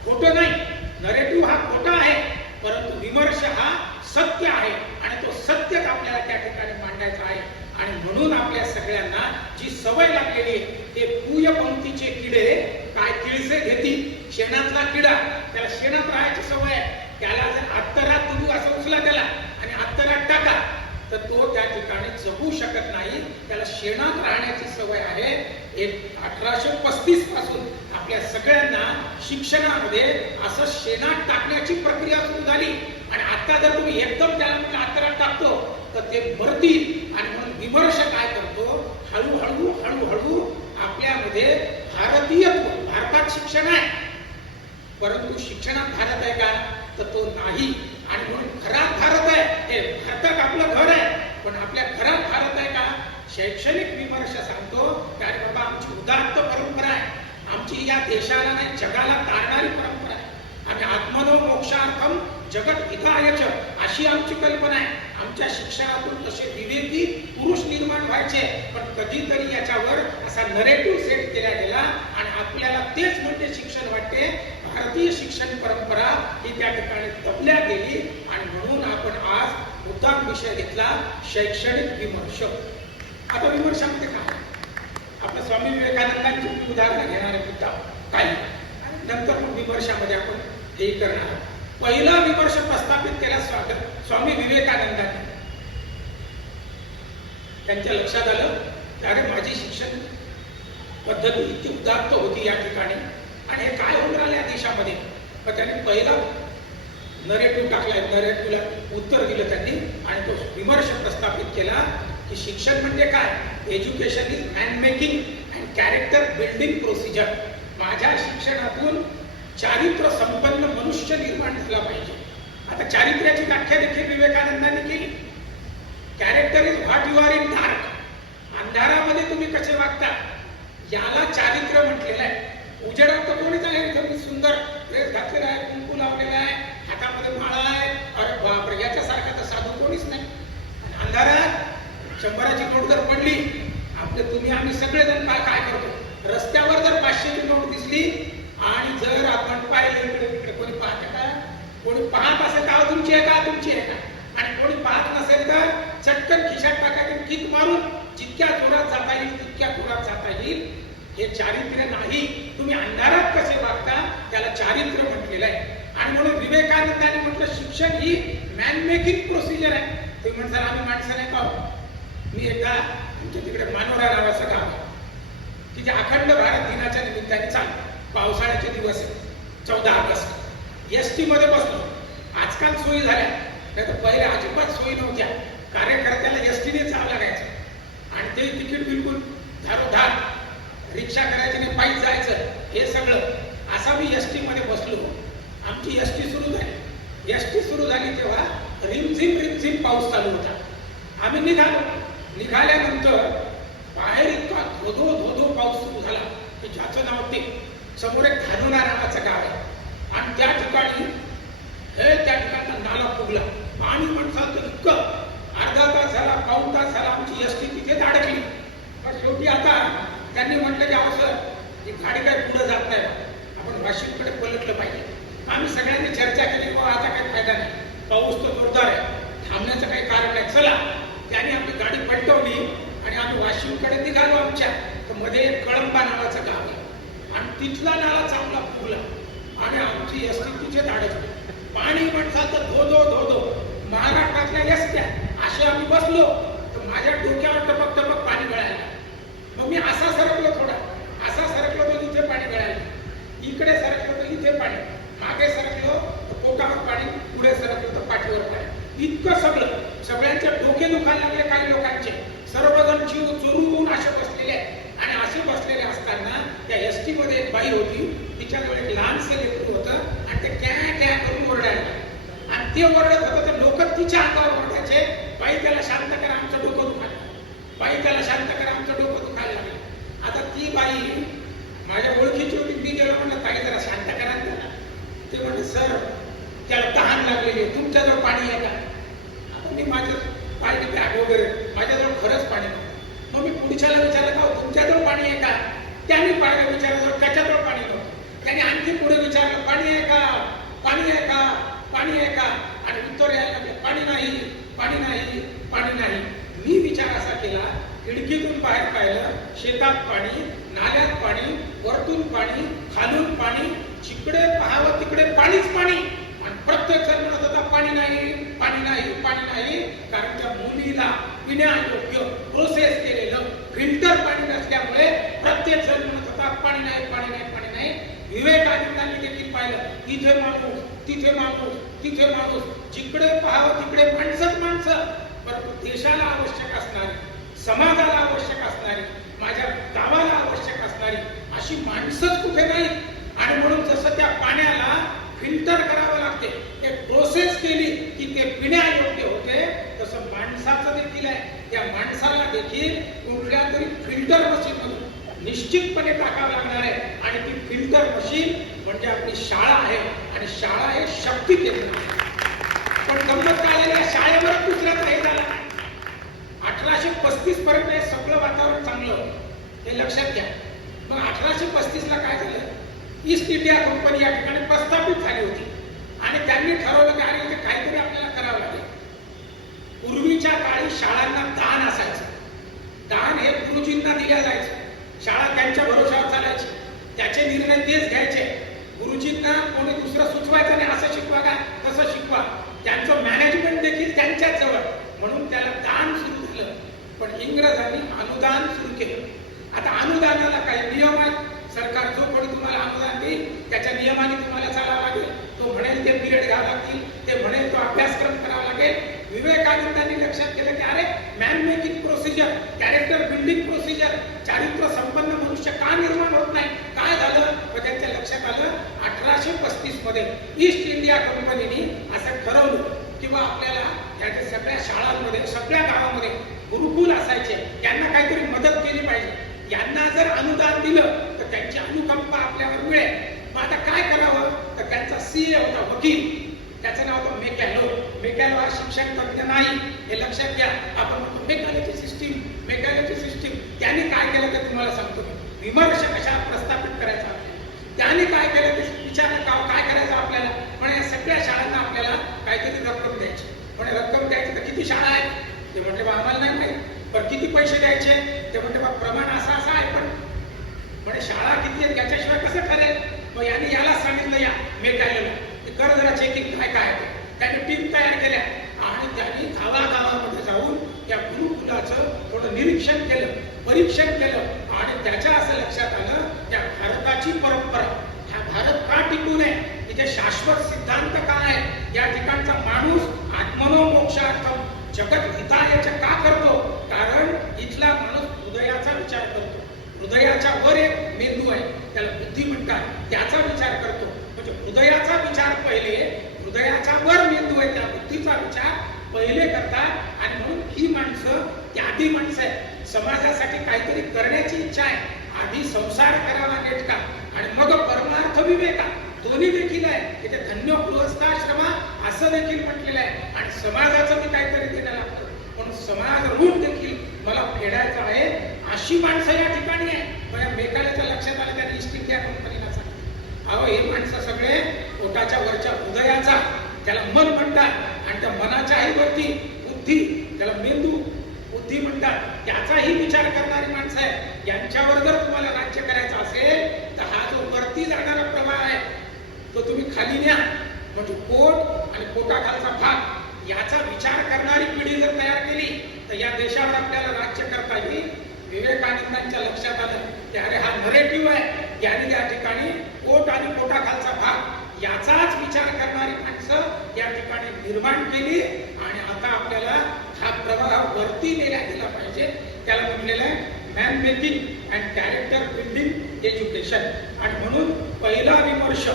खोटं नाही, नरेटिव्ह हा खोटा आहे, परंतु विमर्श हा सत्य आहे आणि तो सत्यच आपल्याला त्या ठिकाणी मांडायचा आहे. आणि म्हणून आपल्या सगळ्यांना जी सवय लागलेली आहे ते पूय पंक्तीचे किडे काय किळसे घेतील. शेणातला किडा, त्याला शेणात राहायची सवय आहे, त्याला जर आत्तरात तुम्ही असं उचला त्याला आणि आत्तरात टाका तर तो त्या ठिकाणी जगू शकत नाही, त्याला शेणात राहण्याची सवय आहे. 1835 पासून आपल्या सगळ्यांना शिक्षणामध्ये असं शेणात टाकण्याची प्रक्रिया सुरू झाली. आणि आता जर तुम्ही एकदम त्याला म्हटलं आत्तरात टाकतो तर ते मरतील. आणि म्हणून विमर्श काय करतो, हळूहळू हळूहळू आपल्यामध्ये भारतीयत्व, भारतात शिक्षण आहे परंतु शिक्षणात भारत आहे का तर तो नाही. आणि म्हणून घरात भारत आहे, हे भारतात आपलं घर आहे, पण आपल्या घरात भारत आहे का. शैक्षणिक विमर्श सांगतो काय बाबा आमची उदात्त परंपरा आहे, आमची या देशाला नाही जगाला तारणारी परंपरा आहे. आम्ही आत्मनो मोक्षार्थम जगत हितायच अशी आमची कल्पना आहे. आमच्या शिक्षणातून तसे विवेकी पुरुष निर्माण व्हायचे, पण कधीतरी याच्यावर असा नरेटिव्ह सेट केला गेला आणि आपल्याला तेच म्हणजे शिक्षण वाटते. भारतीय शिक्षण परंपरा ही त्या ठिकाणी दबल्या गेली. आणि म्हणून आपण आज मुद्दाम विषय घेतला शैक्षणिक विमर्श. आता विमर्शामध्ये काय आपल्या स्वामी विवेकानंदांची उदाहरण घेणारे मुद्दा काही, नंतर मग विमर्शामध्ये आपण हे करणार. पहिला विमर्श प्रस्थापित केला स्वामी विवेकानंदांनी. त्यांच्या लक्षात आलं अरे माझी शिक्षण पद्धती इतकी उदात्त होती या ठिकाणी आणि हे काय होऊन राहिलं या देशामध्ये. मग त्यांनी पहिला नरेटिव्ह टाकलाय, नरेटिव्हला उत्तर दिलं त्यांनी आणि तो विमर्श प्रस्थापित केला की शिक्षण म्हणजे काय, education is man making and character building procedure. माझ्या शिक्षणातून चारित्र्य संपन्न मनुष्य निर्माण झाला पाहिजे. आता चारित्र्याची व्याख्या देखील विवेकानंदांनी केली. Character is what you are in dark. अंधारामध्ये तुम्ही कसे वागता याला चारित्र्य म्हटलेलं आहे. उजेडात तर कोणीच आहे, तुम्ही सुंदर ड्रेस घातलेला आहे, कुंकू लावलेला आहे, हातामध्ये माळा आहे, अरे बापरे याच्यासारखा तर साधू कोणीच नाही. अंधारात 100ची नोट जर पडली, आपले तुम्ही आम्ही सगळेजण काय करतो, रस्त्यावर जर 500ची नोट दिसली आणि जर आपण पाहिलं इकडे तिकडे, कोणी पाहत का, कोणी पाहत असेल का तुमची आहे का, तुमची आहे का, आणि कोणी पाहत नसेल तर चटकन खिशात टाकायचं, किक मारून जितक्या जोरात जाता येईल तितक्या जोरात जाता येईल. हे चारित्र्य नाही. तुम्ही अंधारात कसे वागता त्याला चारित्र्य म्हटलेलं आहे. आणि म्हणून विवेकानंदांनी म्हटलं शिक्षण ही मॅन मेकिंग प्रोसिजर आहे. तुम्ही म्हणसाल आम्ही माणसं नाही पाहू. मी एकदा तुमच्या तिकडे मानोरा नावाचं गाव आहे, तिथे अखंड भारत दिनाच्या निमित्ताने चालू पावसाळ्याचे दिवस आहे, 14 ऑगस्ट. एसटी मध्ये बसलो. आजकाल सोयी झाल्या, नाही तर पहिले अजिबात सोयी नव्हत्या. कार्यकर्त्याला एसटीने जावं लागायचं आणि ते तिकीट बिलकुल धारोधार, रिक्षा करायची नाही, पायी जायचं, हे सगळं. असा मी एसटी मध्ये बसलो. आमची एसटी सुरू झाली. एसटी सुरू झाली तेव्हा रिमझिम रिमझिम पाऊस चालू होता. आम्ही निघालो. निघाल्यानंतर बाहेर इतका धोधो धोधो पाऊस सुरू झाला की ज्याचं नाव ते समोर एक धानोरा नावाचं गाव आहे आणि त्या ठिकाणी त्या ठिकाणचा नाला फुगला. पाणी म्हणसाल तर इतकं, अर्धा तास झाला, पाऊण तास झाला आमची एसटी तिथेच अडकली. पण शेवटी आता त्यांनी म्हटलं की असं ही गाडी काय पुढे जात नाही, आपण वाशिमकडे पलटलं पाहिजे. आम्ही सगळ्यांनी चर्चा केली, बाबा आता काही फायदा नाही, पाऊस तर जोरदार आहे, थांबण्याचं काही कारण नाही, चला. त्यांनी आपली गाडी पलटवली आणि आम्ही वाशिमकडे निघालो. आमच्या तर मध्ये एक कळंबा नावाचं गाव आहे आणि तिथला नाला चांगला फुगला आणि आमची एसटी तिथेच अडकली. पाणी म्हणसाल तर धोधो धोधो. महाराष्ट्रातल्या एसट्या असे आम्ही बसलो तर माझ्या डोक्यावर टपक टपक पाणी गळायला. मग मी असा सरकलो, थोडा असा सरकलो तर इथे पाणी गळायला, इकडे सरकलो तर इथे पाणी, मागे सरकलो तर पोटावर पाणी, पुढे सरकलो तर पाठीवर पाणी. इतकं सगळं, सगळ्यांचे डोके दुखायला लागले. काही लोकांचे सर्वजण जीव चोरून असे बसलेले आणि असे बसलेले असताना त्या एसटी मध्ये एक बाई होती, तिच्याजवळ एक लहानसं लेकरू होतं आणि ते क्या क्या करून ओरडायला आणि ते ओरडत होतं तर लोक तिच्या अंगावर ओरडायचे, बाई त्याला शांत करा, आमचं डोकं दुखायला, बाई त्याला शांत करा, आमचं डोकं दुखायला लागलं. आता ती बाई माझ्या ओळखीची होती. मी गेलो म्हणलं ताई जरा शांत करा त्याला. ते म्हणले सर त्याला तहान लागलेली, तुमच्याजवळ पाणी आहे का. आता मी माझं पाणी बॅग वगैरे, माझ्याजवळ खरंच पाणी नव्हतं. मग मी पुढच्याला विचारलं का तुमच्याजवळ पाणी आहे का. त्यांनी पाहिलं, विचारलं त्याच्याजवळ पाणी नव्हतं. त्याने आणखी पुढे विचारलं पाणी आहे का, पाणी आहे का, पाणी आहे का, आणि उत्तर यायला लागले पाणी नाही, पाणी नाही, पाणी नाही. मी विचार असा केला, खिडकीतून बाहेर पाहिलं, शेतात पाणी, नाल्यात पाणी, वरतून पाणी, खालून पाणी, जिकडे पाहावं तिकडे पाणीच पाणी. आणि प्रत्येक जण म्हणत होता पाणी नाही, पाणी नाही, पाणी नाही. कारण त्या मुलीला पिण्यायोग्य प्रोसेस केलेलं फिल्टर पाणी नसल्यामुळे प्रत्येक जण म्हणत होता पाणी नाही, पाणी नाही, पाणी नाही. विवेकानंदांनी देखील पाहिलं, तिथे माणूस, तिथे माणूस, तिथे माणूस, जिकडे पाहावं तिकडे माणसंच माणसं. परंतु देशाला आवश्यक असणारी, समाजाला आवश्यक असणारी, माझ्या गावाला आवश्यक असणारी अशी माणसंच कुठे नाही. आणि म्हणून जसं त्या पाण्याला फिल्टर करावं लागते, एक प्रोसेस केली की ते पिण्यायोग्य होते, तसं माणसाचं देखील आहे. त्या माणसाला देखील कुठल्या तरी फिल्टर मशीन मधून निश्चितपणे टाकावं लागणार आहे. आणि ती फिल्टर मशीन म्हणजे आपली शाळा आहे. आणि शाळा हे शक्ती केंद्र. पण गंमत काय झाली, शाळेवर दुसऱ्याच हे झालं. 1835 पर्यंत हे सगळं वातावरण चांगलं होतं, हे लक्षात घ्या. मग 1835 ला काय झालं, ईस्ट इंडिया कंपनी या ठिकाणी प्रस्थापित झाली होती आणि त्यांनी ठरवलं की अरे काहीतरी आपल्याला करावं लागेल. पूर्वीच्या काळी शाळांना दान असायचं. दान हे गुरुजींना दिल्या जायचं. शाळा त्यांच्या भरोशावर चालायची, त्याचे निर्णय तेच घ्यायचे. गुरुजींना कोणी दुसरं सुचवायचं नाही, असं शिकवा का तसं शिकवा. त्यांचं मॅनेजमेंट देखील त्यांच्याच जवळ. म्हणून त्याला दान सुरू झालं. पण इंग्रजांनी अनुदान सुरू केलं. आता अनुदानाला काही नियम आहेत. सरकार जो कोणी तुम्हाला अनुदान देईल त्याच्या नियमाने तुम्हाला चालावं लागेल. तो म्हणेल ते पिरियड घ्यावं लागतील, लक्षात केलं की अरे man making procedure, character building procedure, चारित्र्य संपन्न मनुष्य का निर्माण होत नाही, काय झालं? तर त्यांच्या लक्षात आलं 1835 मध्ये ईस्ट इंडिया कंपनीने असं ठरवलं किंवा आपल्याला त्याच्या सगळ्या शाळांमध्ये, सगळ्या गावामध्ये गुरुकुल असायचे, त्यांना काहीतरी मदत केली पाहिजे. यांना जर अनुदान दिलं तर त्यांची अनुकंपा आपल्यावर मिळेल. मग आता काय करावं? तर त्यांचा सीए होता, वकील, त्याचं नाव होतं मेकॅलो. मेकॅलो हा शिक्षण तज्ञ नाही, हे लक्षात घ्या. आपण म्हणतो मेकॅलोची सिस्टीम, मेकॅलोची सिस्टीम. त्याने काय केलं ते तुम्हाला सांगतो. विमर्श कशा प्रस्थापित करायचा, त्याने काय केलं ते विचार काय करायचं आपल्याला. पण या सगळ्या शाळांना आपल्याला काहीतरी रक्कम द्यायची. पण रक्कम द्यायची तर किती शाळा आहेत ते म्हटले बा आम्हाला नाही माहिती. पण किती पैसे द्यायचे ते म्हटले बा प्रमाण असं असं आहे. पण म्हणजे शाळा किती आहेत याच्याशिवाय कसं ठरेल? मग यांनी याला सांगितलं, या मेकॅलोला कर जरा चेकिंग काय काय आहे. त्याने टीम तयार केल्या आणि त्यांनी गावागावामध्ये जाऊन त्या गुरुकुलाचं थोडं निरीक्षण केलं, परीक्षण केलं आणि त्याच्या असं लक्षात आलं त्या भारताची परंपरा, हा भारत का टिकून आहे, तिथे शाश्वत सिद्धांत काय आहे, या ठिकाणचा माणूस आत्मनोमोक्षार्थम जगत हितायच का करतो? कारण इथला माणूस हृदयाचा विचार करतो. हृदयाच्या वर एक मेंदू आहे, त्याला बुद्धी म्हणतात, त्याचा विचार करतो. म्हणजे हृदयाचा विचार पहिले, हृदयाच्या वर मेंदू आहे, त्या बुद्धीचा विचार पहिले करतात. आणि म्हणून ही माणसं त्यादी माणसं आहे, समाजासाठी काहीतरी करण्याची इच्छा आहे. आधी संसार करावा नेटका आणि मग परमार्थ विवेका, दोन्ही देखील आहे. इथे धन्य गृहस्थाश्रमा असं देखील म्हटलेलं आहे. आणि समाजाचं मी काहीतरी देणं लागतं, म्हणून समाज ऋण देखील मला फेडायचं आहे. अशी माणसं या ठिकाणी आहे. पण मेकाल्याच्या लक्षात आलं, त्या ईस्ट इंडिया कंपनीला सांगितलं, अहो हे माणसं सगळे पोटाच्या वरच्या हृदयाचा, त्याला मन म्हणतात, आणि त्या मनाच्याही वरती बुद्धी, त्याला मेंदू बुद्धी म्हणतात, त्याचाही विचार करणारी माणसं आहे. यांच्यावर जर तुम्हाला राज्य करायचं असेल तर हा जो वरती जाणारा प्रवाह आहे तो तुम्ही खाली न्या. म्हणजे पोट आणि पोटाखालचा भाग याचा विचार करणारी पिढी जर तयार केली तर या देशावर आपल्याला राज्य करता येईल. विवेकानंदांच्या लक्षात आलं की अरे हा नरेटिव्ह आहे, याने त्या ठिकाणी पोट आणि पोटाखालचा भाग याचाच विचार करणारी माणसं या ठिकाणी निर्माण केली. आणि आता आपल्याला हा प्रवाह वरती नेला गेला पाहिजे. त्याला म्हणलेलं आहे man making and character building education. आणि म्हणून पहिला विमर्श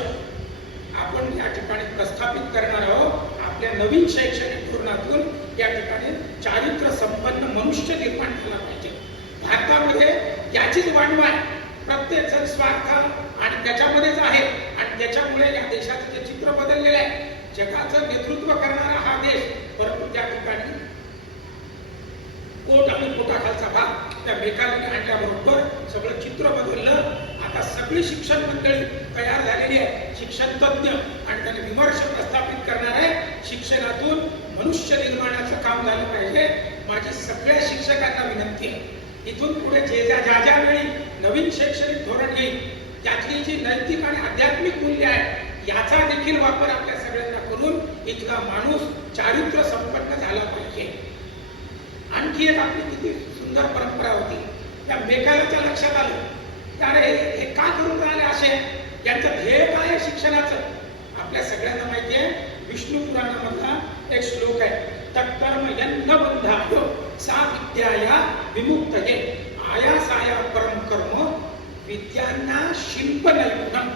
आपण या ठिकाणी प्रस्थापित करणार आहोत. आपल्या नवीन शैक्षणिक धोरणातून या ठिकाणी चारित्र्य संपन्न मनुष्य निर्माण झाला पाहिजे. भारतामध्ये याचीच वाढवा आहे. प्रत्येक जण स्वार्थ आणि त्याच्यामध्येच आहे. आणि त्याच्यामुळे या देशाचं जे चित्र बदललेलं आहे, जगाचं नेतृत्व करणारा हा देश, परंतु त्या ठिकाणी पोट आणि पोटाखालचा भाग त्या मेकाल्याने आणल्याबरोबर सगळं चित्र बदललं. आता सगळी शिक्षण मंडळी तयार झालेली आहे, शिक्षण तज्ञ, आणि त्याने विमर्श प्रस्थापित करणार आहे. शिक्षणातून मनुष्य निर्माणाचं काम झालं पाहिजे. माझी सगळ्या शिक्षकांना विनंती आहे, इथून पुढे ज्या वेळी नवीन शैक्षणिक धोरण येईल त्यातली जी नैतिक आणि आध्यात्मिक मूल्य आहे याचा देखील वापर आपल्या सगळ्यांना करून इथला माणूस चारित्र्य संपन्न झाला पाहिजे. आणखी एक आपली किती सुंदर परंपरा होती. त्या मेकाल्याच्या लक्षात आलं कारण हे का करून राहिले असे, यांचं ध्येय काय आहे शिक्षणाचं. आपल्या सगळ्यांना माहिती आहे, विष्णू पुराणामधला एक श्लोक आहे, तत्कर्म यन्न बंधायो सा विद्याया विमुक्तये आयासाया परम कर्म विद्यांना शिल्प नैपुणम.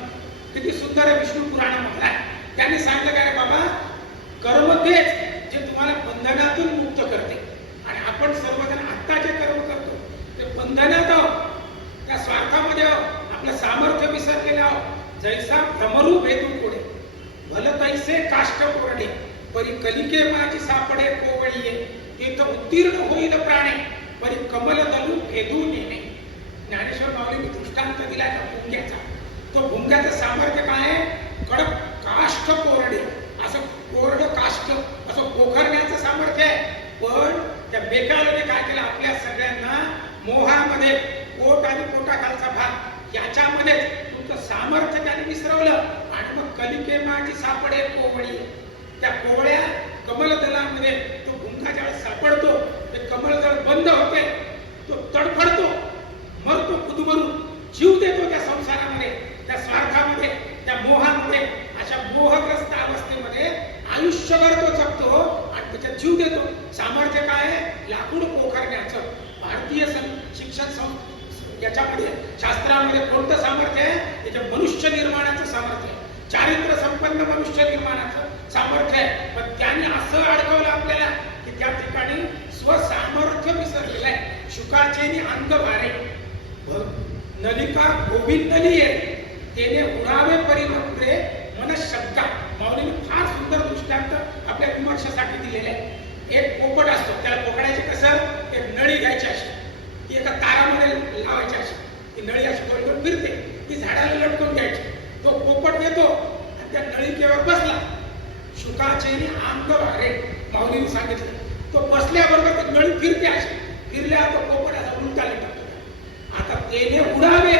किती सुंदर आहे विष्णू पुराणामधला आहे. त्यांनी सांगितलं काय बाबा, कर्म तेच जे तुम्हाला बंधनातून मुक्त करते. आणि आपण सर्वजण आत्ता जे कर्म करतो ते बंधनात आहोत, त्या स्वार्थामध्ये आहोत, आपलं सामर्थ्य विसरलेलं आहोत. जैसा भ्रमरू भेदू पुढे भल तैसे काष्ट कोरडे परी कलिके माझी सापडे कोवळीये तीर्थ उत्तीर्ण होईल प्राणे परी कमल तलू भेदू नेणे. ज्ञानेश्वर माऊलींनी दृष्टांत दिला त्या भुंग्याचा. तो भुंग्याचं सामर्थ्य काय आहे, कडक काष्ट कोरडे, असं कोरड काष्ट असं पोखरण्याचं सामर्थ्य आहे. पण त्या मेकाल्याने काय केलं, आपल्या सगळ्यांना मोहामध्ये पोट आणि पोटाखालचा भाग याच्यामध्ये तुमचं सामर्थ्य त्याने विसरवलं. आणि मग कलिके माझी सापडे कोवळी, त्या कोवळ्या कमलदलामध्ये तो भुंगा ज्यावेळेस सापडतो ते कमलदल बंद होते, तो तडफडतो, मरतो कुदमरून, जीव देतो त्या संसारामध्ये, त्या स्वार्थामध्ये, त्या मोहामध्ये. अशा मोहग्रस्त अवस्थेमध्ये आयुष्यभर तो जगतो आणि त्याच्यात जीव देतो. सामर्थ्य काय आहे? लाकूड पोखरण्याचं. भारतीय शिक्षण याच्यामध्ये शास्त्रामध्ये कोणतं सामर्थ्य आहे? त्याच्या मनुष्य निर्माणाचं सामर्थ्य आहे, चारित्र्य संपन्न मनुष्य निर्माणाचं सामर्थ्य आहे. पण त्याने असं अडकवलं आपल्याला की त्या ठिकाणी स्वसामर्थ्य विसरलेलं आहे. शुकाचे अंग भारे नलिका गोविंद नलिये तेने उडावे परिमंत्रे मन शब्दा. माऊलीने फार सुंदर दृष्टांत आपल्या विमर्शासाठी दिलेले आहे. एक पोपट असतो, त्याला पकडायचे कसं? एक नळी घ्यायची अशी, ती एका तारामध्ये लावायची अशी, ती नळी अशी गोल गोल फिरते, ती झाडाला लटकून घ्यायची. तो पोपट येतो आणि त्या नळिकेवर बसला. शुकाचे अंग भारे माऊलीने सांगितलं. तो बसल्याबरोबर ती नळी फिरते, अशी फिरल्या तो पोपट असा उलटा लटकतो. आता तेने उडावे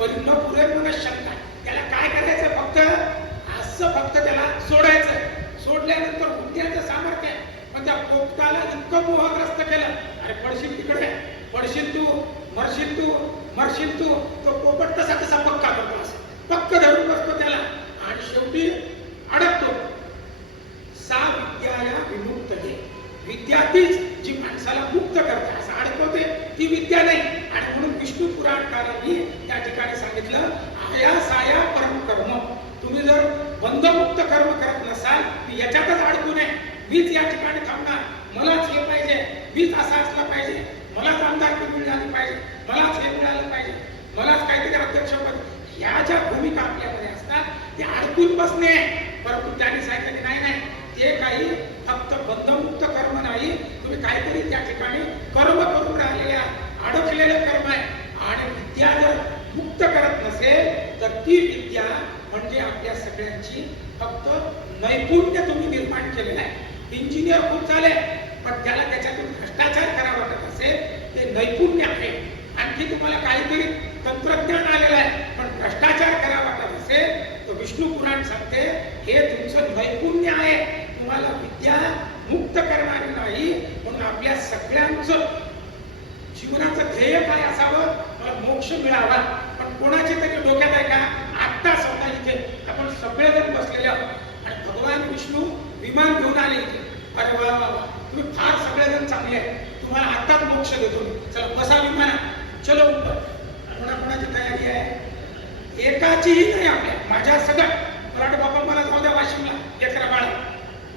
पण न पुरे मन शंका. त्याला काय करायचं? फक्त त्याला सोडायचं. सोडल्यानंतर बुद्ध्याचं सामर्थ्य आहे, पण त्या पोपटाला इतकं मोहग्रस्त केलं, अरे पडशील तिकडे, पडशील तू, मरशील तू. तो पोपट तसा पक्का करतो, असं पक्क धरून बसतो त्याला आणि शेवटी अडकतो. सा विद्याया विमुक्त हे. विद्या तीच जी माणसाला मुक्त करते, असं अडकवते, ती विद्या नाही. आणि म्हणून विष्णू पुराणकारांनी त्या ठिकाणी सांगितलं, आया साया परम कर्म. तुम्ही जर बंधमुक्त कर्म करत नसाल तर याच्यातच अडकू नये. मीच या ठिकाणी थांबणार, मलाच हे पाहिजे, मीच असा असला पाहिजे, मलाच आमदारकी मिळाली पाहिजे, मलाच हे मिळालं पाहिजे, मलाच काहीतरी अध्यक्षपद, ह्या ज्या भूमिका आपल्यामध्ये असतात ते अडकून बसणे. परंतु त्यांनी सांगितलं की नाही, ते काही फक्त बंधमुक्त कर्म नाही, तुम्ही काहीतरी त्या ठिकाणी कर्म करून राहिलेले अडकलेलं कर्म आहे. आणि विद्या जर मुक्त करत नसेल तर ती विद्या म्हणजे आपल्या सगळ्यांची फक्त नैपुण्य तुम्ही निर्माण केलेलं आहे. इंजिनियर खूप झाले, पण त्याला त्याच्यातून भ्रष्टाचार करावा वाटत असेल, ते नैपुण्य आहे. आणखी तुम्हाला काहीतरी तंत्रज्ञान आलेलं आहे, पण भ्रष्टाचार करावा वाटत असेल तर विष्णू पुराण सांगते हे तुमचं नैपुण्य आहे. तुम्हाला विद्या मुक्त करणारी नाही. म्हणून आपल्या सगळ्यांचं जीवनाचं ध्येय काय असावं? मला मोक्ष मिळावा. पण कोणाची तरी डोक्यात आहे का? आत्ता स्वतः इथे आपण सगळेजण बसलेले आहोत आणि भगवान विष्णू विमान घेऊन आले इथे. अरे वा वा वा, तुम्ही फार सगळेजण चांगले आहे, तुम्हाला आत्ताच मोक्ष देतो, चला बसा विमानात, चलो ऊपर. कोणाकोणाची तयारी आहे? एकाचीही नाही आपल्या. माझ्या सगळं पराठ बाबा मला जाऊ द्या वाशिमला, लेकरा बाळा.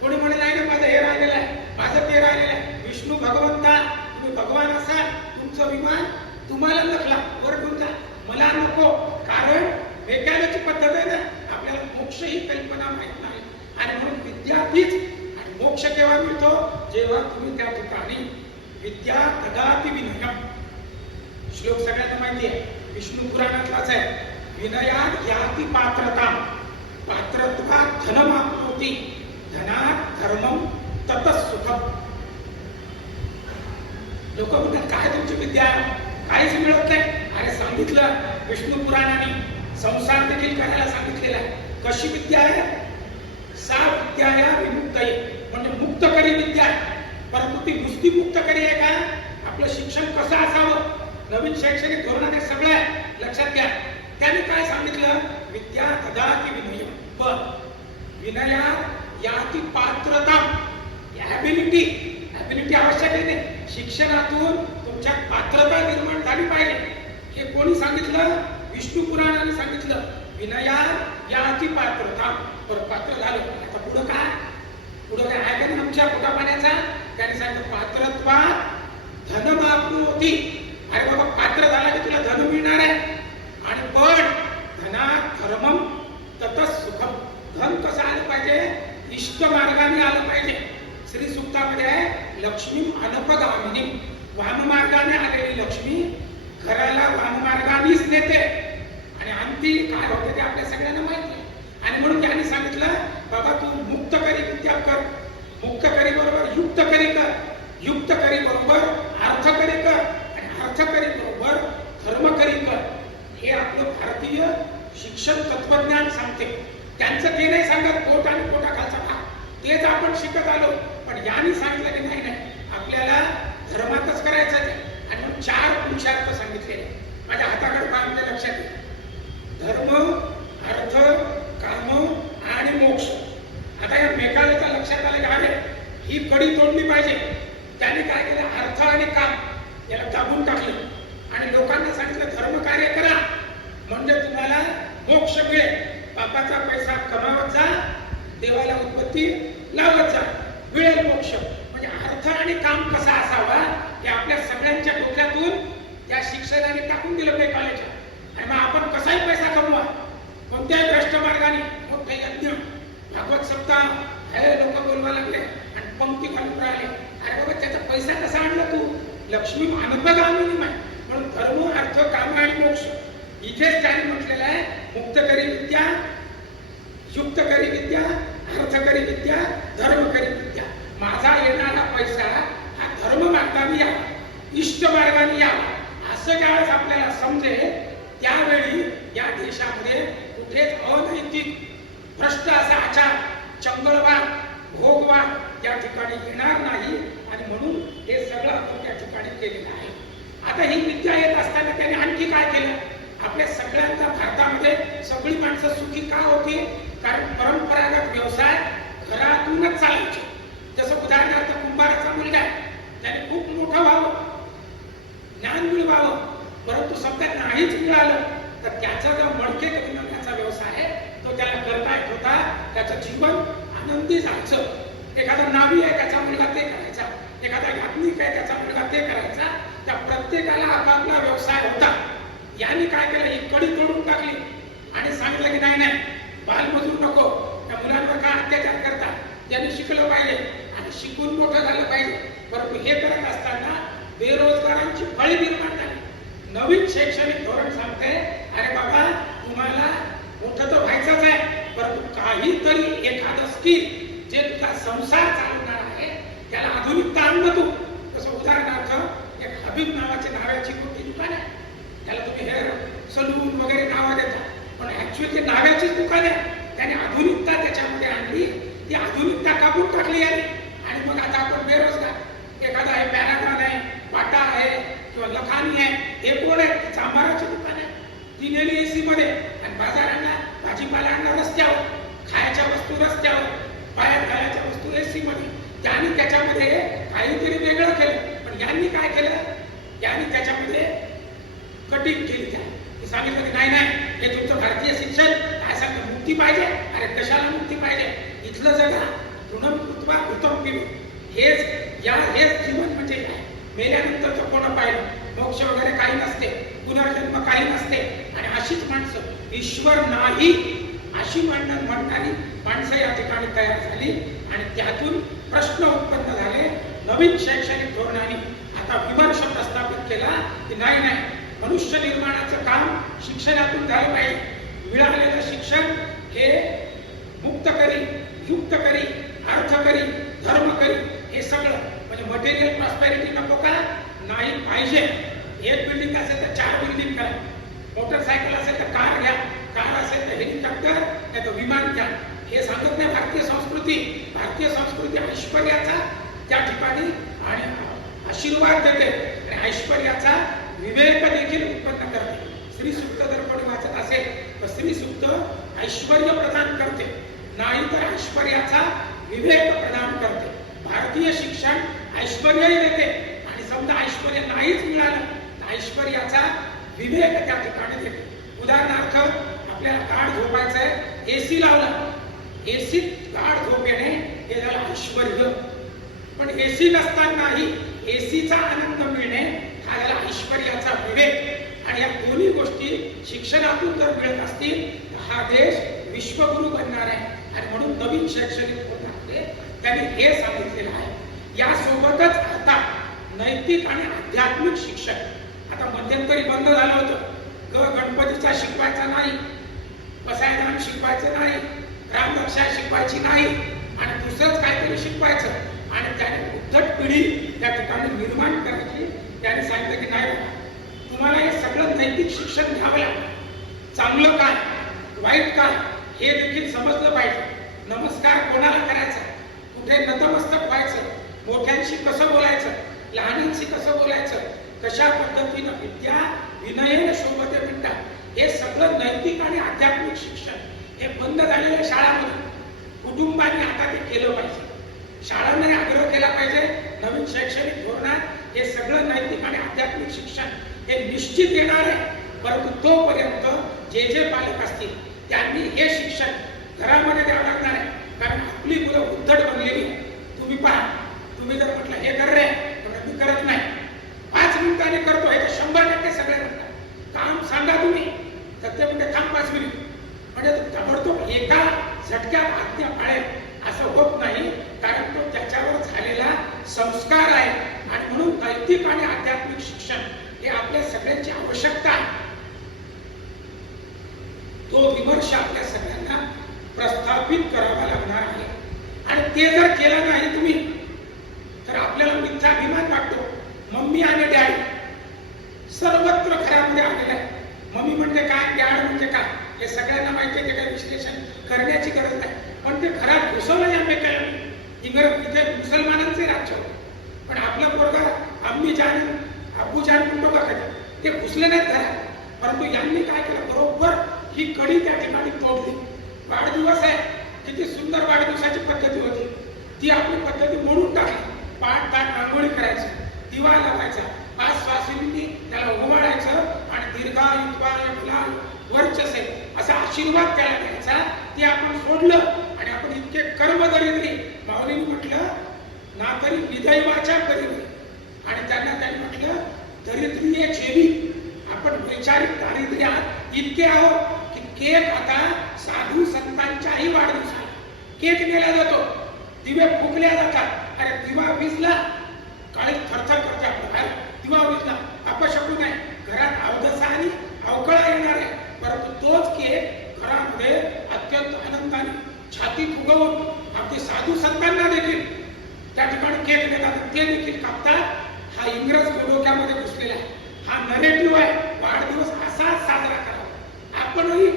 कोणी म्हणे नाही ना, माझं हे राहिलेलं आहे, माझं ते राहिलेलं आहे. विष्णू भगवंता, तुम्ही भगवान असाल, तुमचं विमान तुम्हाला नकला वर घेऊन जा, मला नको. कारण मेकॅनिकची पद्धत आहे ना, आपल्याला मोक्ष ही कल्पना माहित नाही. आणि म्हणून विद्या तीच. आणि मोक्ष केव्हा मिळतो? जेव्हा तुम्ही त्या ठिकाणी विद्या कदापि विनयम. श्लोक सगळ्यांना माहिती आहे, विष्णू पुराणातलाच आहे. विनयात याती पात्रता, पात्रत्वात धनमाप्नोति, धनात धर्मम ततः सुखम. लोक म्हणतात काय तुमची विद्या, काहीच मिळत नाही. अरे सांगितलं विष्णू पुराणाने, संसार देखील करायला सांगितलेला आहे. कशी विद्या आहे? सा विद्याया विमुक्तये, म्हणजे मुक्त करी विद्या आहे. परंतु ती नुसती मुक्त करी आहे का? आपलं शिक्षण कसं असावं? नवीन शैक्षणिक धोरणाने सगळं आहे, लक्षात घ्या. त्याने काय सांगितलं? विद्या कदापि विनयम. पण विनया याती पात्रता, ॲबिलिटी आवश्यक आहे. शिक्षणातून तुमच्यात पात्रता निर्माण झाली पाहिजे. हे कोणी सांगितलं? विष्णू पुराणाने सांगितलं. विनया याती पात्रता. बरं, पात्र झालं, आता पुढं काय? पुढं काय आहे का आमच्या पोटा पाण्याचा? त्याने सांगितलं पात्रत्वात धनमाप्नोति. अरे बाबा, पात्र झाला की तुला धन मिळणार आहे. आणि पण धनात धर्मम ततः सुखम. धन कसं आलं पाहिजे? इष्ट मार्गाने आलं पाहिजे. श्री सूक्तामध्ये आहे, लक्ष्मी अनपगामिनी. वाममार्गाने आलेली लक्ष्मी घराला वाममार्गानेच नेते. आणि अंती काय होते ते आपल्या सगळ्यांना माहिती आहे. आणि म्हणून त्यांनी सांगितलं, बाबा तू मुक्त करी विद्या कर, मुक्त करी बरोबर युक्त करी कर, युक्त करी बरोबर अर्थ करी कर, आणि अर्थ करी बरोबर धर्म करी कर. हे आपलं भारतीय शिक्षण तत्वज्ञान सांगते. त्यांचं ते नाही सांगत पोट आणि पोटाखालचा भाग, तेच आपण शिकत आलो. पण यांनी सांगितलं की नाही, आपल्याला धर्मातच करायचं आहे. आणि म्हणून 4 पुरुषार्थ सांगितलेले. माझ्या हाताकडे पहा, म्हणजे लक्षात येईल. धर्म, अर्थ, काम आणि मोक्ष. आता या मेघालयाच्या लक्षात आलं की अरे ही कडी तोडली पाहिजे. त्याने काय केलं, अर्थ आणि काम याला दाबून टाकलं आणि लोकांना सांगितलं धर्मकार्य करा म्हणजे तुम्हाला मोक्ष मिळेल. पापाचा पैसा कमावत जा, देवाला उत्पत्ती लावत जा, मिळेल मोक्ष. म्हणजे अर्थ आणि काम कसा असावा हे आपल्या सगळ्यांच्या डोक्यातून त्या शिक्षकांनी टाकून दिलं काही कॉलेजला. आणि मग आपण कसाही पैसा कमवा कोणत्याही भ्रष्ट मार्गाने, मोठे यज्ञ भागवत सप्ताह हे लोक बोलवा लागले आणि पंक्ती घालून राहिले. अरे बाबा त्याचा पैसा कसा आणला तू? लक्ष्मी अनपगामिनी माय. म्हणून धर्म अर्थ काम आणि मोक्ष इथेच त्यांनी म्हटलेलं आहे, मुक्तकरी विद्या, युक्तकरी विद्या, अर्थकरी विद्या, धर्मकरी विद्या. माझा येणारा पैसा हा धर्म मार्गाने यावा, इष्ट मार्गाने यावा असं ज्यावेळेस आपल्याला समजेल त्यावेळी या देशामध्ये कुठेच अनैतिक भ्रष्ट असा आचार, चंगळवाद, भोगवाद त्या ठिकाणी येणार नाही. आणि म्हणून हे सगळं आपण त्या ठिकाणी केलेलं आहे. आता ही विद्या येत असताना त्याने आणखी काय केलं? आपल्या सगळ्यांच्या भारतामध्ये सगळी माणसं सुखी का होती? कारण परंपरागत व्यवसाय घरातूनच चालायचे. जसं उदाहरणार्थ कुंभाराचा मुलगा आहे, त्याने खूप मोठं व्हावं, ज्ञान मिळवावं, परंतु सध्या नाहीच मिळालं तर त्याचा जो मडके बनवण्याचा व्यवसाय आहे तो त्याला करता येत होता. त्याचं जीवन आनंदी जायचं. एखादा नावी आहे त्याचा मुलगा ते करायचा, एखादा याज्ञिक आहे त्याचा मुलगा ते करायचा. त्या प्रत्येकाला आपापला व्यवसाय होता. यांनी काय केलं, ही कडी तोडून टाकली आणि सांगितलं की नाही नाही, बालमजूर नको, त्या मुलांवर का अत्याचार करतात, त्यांनी शिकलं पाहिजे आणि शिकून मोठं झालं पाहिजे. परंतु हे करत असताना बेरोजगारांची फळी निर्माण झाली. नवीन शैक्षणिक धोरण सांगते, अरे बाबा तुम्हाला मोठं तर व्हायचंच आहे, परंतु काहीतरी एखादं स्किल जे तुझा संसार चालवणार आहे त्याला आधुनिकता आणणं. तू तसं उदाहरणार्थ एक हबीब नावाची नाव्याची मोठी दुकान आहे, त्याला तुम्ही हेअर सलून वगैरे नावं देता, पण ऍक्च्युअली ते नाव्याचीच दुकान आहे. त्याने आधुनिकता त्याच्यामध्ये आणली, ती आधुनिकता कापून टाकली आहे. आणि मग आता आपण बेरोजगार, एखादा आहे पॅरागॉन आहे, बाटा आहे किंवा लखानी आहे, हे कोण आहे? चांभाराची दुकान आहे, ती नेली एसी मध्ये आणि बाजारांना भाजीपाला आणला रस्त्यावर, खायच्या वस्तू रस्त्यावर, बाहेर खायच्या वस्तू एसी मध्ये. त्यांनी त्याच्यामध्ये काहीतरी वेगळं केलं. पण यांनी काय केलं, यांनी त्याच्यामध्ये कटिंग केली. काय सांगितलं की नाही नाही, हे तुमचं भारतीय शिक्षण काय सांगतं, मुक्ती पाहिजे. अरे कशाला मुक्ती पाहिजे? इथलं जगा ऋणम कृत्वा कृतम पिबा. हेच जीवन म्हणजे काय? मेल्यानंतरचं कोण पाहिलं, मोक्ष वगैरे काही नसते, पुनर्जन्म काही नसते. आणि अशीच माणसं, ईश्वर नाही अशी म्हणणारी माणसं या ठिकाणी तयार झाली. आणि त्यातून प्रश्न उत्पन्न झाले. नवीन शैक्षणिक धोरणाने आता विमर्श प्रस्थापित केला की नाही नाही, मनुष्य निर्माणाचं काम शिक्षणातून झालं पाहिजे. मिळालेलं शिक्षण हे मुक्तकरी, युक्तकरी, अर्थकरी, धर्मकरी हे सगळं म्हणजे मटेरियल प्रॉस्पेरिटी नको का? नाही पाहिजे. एक बिल्डिंग असेल तर 4 बिल्डिंग करा, मोटरसायकल असेल तर कार घ्या, कार असेल तर हेलिकॉप्टर नाही तर विमान घ्या. हे सांगत नाही भारतीय संस्कृती. भारतीय संस्कृती ऐश्वर्याचा त्या ठिकाणी आणि आशीर्वाद देते आणि ऐश्वर्याचा विवेक देखील उत्पन्न करते. श्री सूक्त जर कोणी वाचत असेल तर श्री सूक्त ऐश्वर्य प्रदान करते, नाही तर ऐश्वर्याचा विवेक प्रदान करते. भारतीय शिक्षण ऐश्वर्यही देते आणि समजा ऐश्वर्य नाहीच मिळालं तर ऐश्वर्याचा विवेक त्या ठिकाणी देते. उदाहरणार्थ आपल्याला गाढ झोपायचं आहे, एसी लावला, एसीत गाढ झोप येणे हे झालं ऐश्वर्य. पण एसी नसतानाही एसीचा आनंद मिळणे हा झाला ऐश्वर्याचा विवेक. आणि या दोन्ही गोष्टी शिक्षणातून जर मिळत असतील तर हा देश विश्वगुरु बनणार आहे. आणि म्हणून नवीन शैक्षणिक धोरणामध्ये त्यांनी हे सांगितलेलं आहे. यासोबतच आता नैतिक आणि आध्यात्मिक शिक्षण आता मध्यंतरी बंद झालं होतं. गणपतीचा शिकवायचा नाही, पसायदान शिकवायचं नाही, रामरक्षा शिकवायची नाही आणि दुसरंच काहीतरी शिकवायचं. आणि त्याने उद्धट पिढी त्या ठिकाणी निर्माण करायची. त्याने सांगितलं की नाही, तुम्हाला हे सगळं नैतिक शिक्षण घ्यावं लागतं. चांगलं काय, वाईट काय हे देखील समजलं पाहिजे. नमस्कार कोणाला करायचा, कुठे नतमस्तक व्हायचं, मोठ्यांशी कसं बोलायचं, लहानांशी कसं बोलायचं, कशा पद्धतीनं विद्या विनयेन शोभते म्हणतात, हे सगळं नैतिक आणि आध्यात्मिक शिक्षण हे बंद झालेल्या शाळांमध्ये कुटुंबाने आता ते केलं पाहिजे. शाळांनी आग्रह केला पाहिजे नवीन शैक्षणिक धोरणात हे सगळं नैतिक आणि आध्यात्मिक शिक्षण हे निश्चित येणार आहे. परंतु तोपर्यंत जे जे पालक असतील त्यांनी हे शिक्षण घरामध्ये द्यावं लागणार आहे. कारण आपली मुलं उद्धट बनलेली आहे. तुम्ही पहा, तुम्ही जर म्हटलं हे कर रे तर मी करत नाही, 5 मिनिटांनी करतो, हे तर 100% सगळे म्हणतात. काम सांगा तुम्ही तर ते म्हणते थांब 5 मिनिट, म्हणजे ताबडतोब एका झटक्यात आज्ञा पाळेल असं होत नाही. कारण तो त्याच्यावर झालेला संस्कार आहे. आणि म्हणून नैतिक आणि आध्यात्मिक शिक्षण हे आपल्या सगळ्यांची आवश्यकता आहे. तो विमर्श आपल्या सगळ्यांना प्रस्थापित करावा लागणार आहे. आणि ते जर केलं नाही तुम्ही तर आपल्याला मिथ्याभिमान वाटतो. मम्मी आणि डॅडी सर्वत्र घरामध्ये आलेला आहे. मम्मी म्हणजे काय, डॅड म्हणजे काय हे सगळ्यांना माहिती आहे. ते काही विश्लेषण करण्याची गरज नाही. पण ते घरात घुसवलं या मेकाला. इथे मुसलमानांचे राज्य होते, पण आपला पोरगा अम्मी जान अब्बू जान म्हणतो का ते घुसले नाहीत घरात. परंतु यांनी काय केलं, बरोबर ही कडी त्या ठिकाणी तोडली. वाढदिवस आहे, किती सुंदर वाढदिवसाची पद्धती होती, ती आपली पद्धती मोडून टाकली. पाठ ताट आंघोळी करायची, दिवा लावायचा, 5 स्वासिनींनी त्याला ओवाळायचं आणि दीर्घायुत्वाय फुला वर्चसे असा आशीर्वाद त्याला द्यायचा. ते आपण सोडलं आणि आपण इतके कर्म दरिद्री. माऊलींनी म्हटलं ना तरी विदैवाच्या करील. आणि त्यांनी म्हटलं दरिद्रीय जेवी. आपण वैचारिक दारिद्र्यात इतके आहोत की केक आता साधू संतांच्याही वाढदिवसाला केक नेला जातो, दिवे फुकल्या जातात. अरे दिवा विजला, काळी थरथर करते आपलं, दिवा विजला अपशकू नाही. घरात अवदसा आणि अवकळा येणार आहे. परंतु तोच केक घरामध्ये अत्यंत आनंदाने छाती फुगवून अगदी साधू संतांना देखील त्या ठिकाणी केक देतात, ते देखील कापतात. हा इंग्रज डोक्यामध्ये घुसलेला आहे. हा नरेटिव्ह आहे, वाढदिवस असाच साजरा करावा. आपणही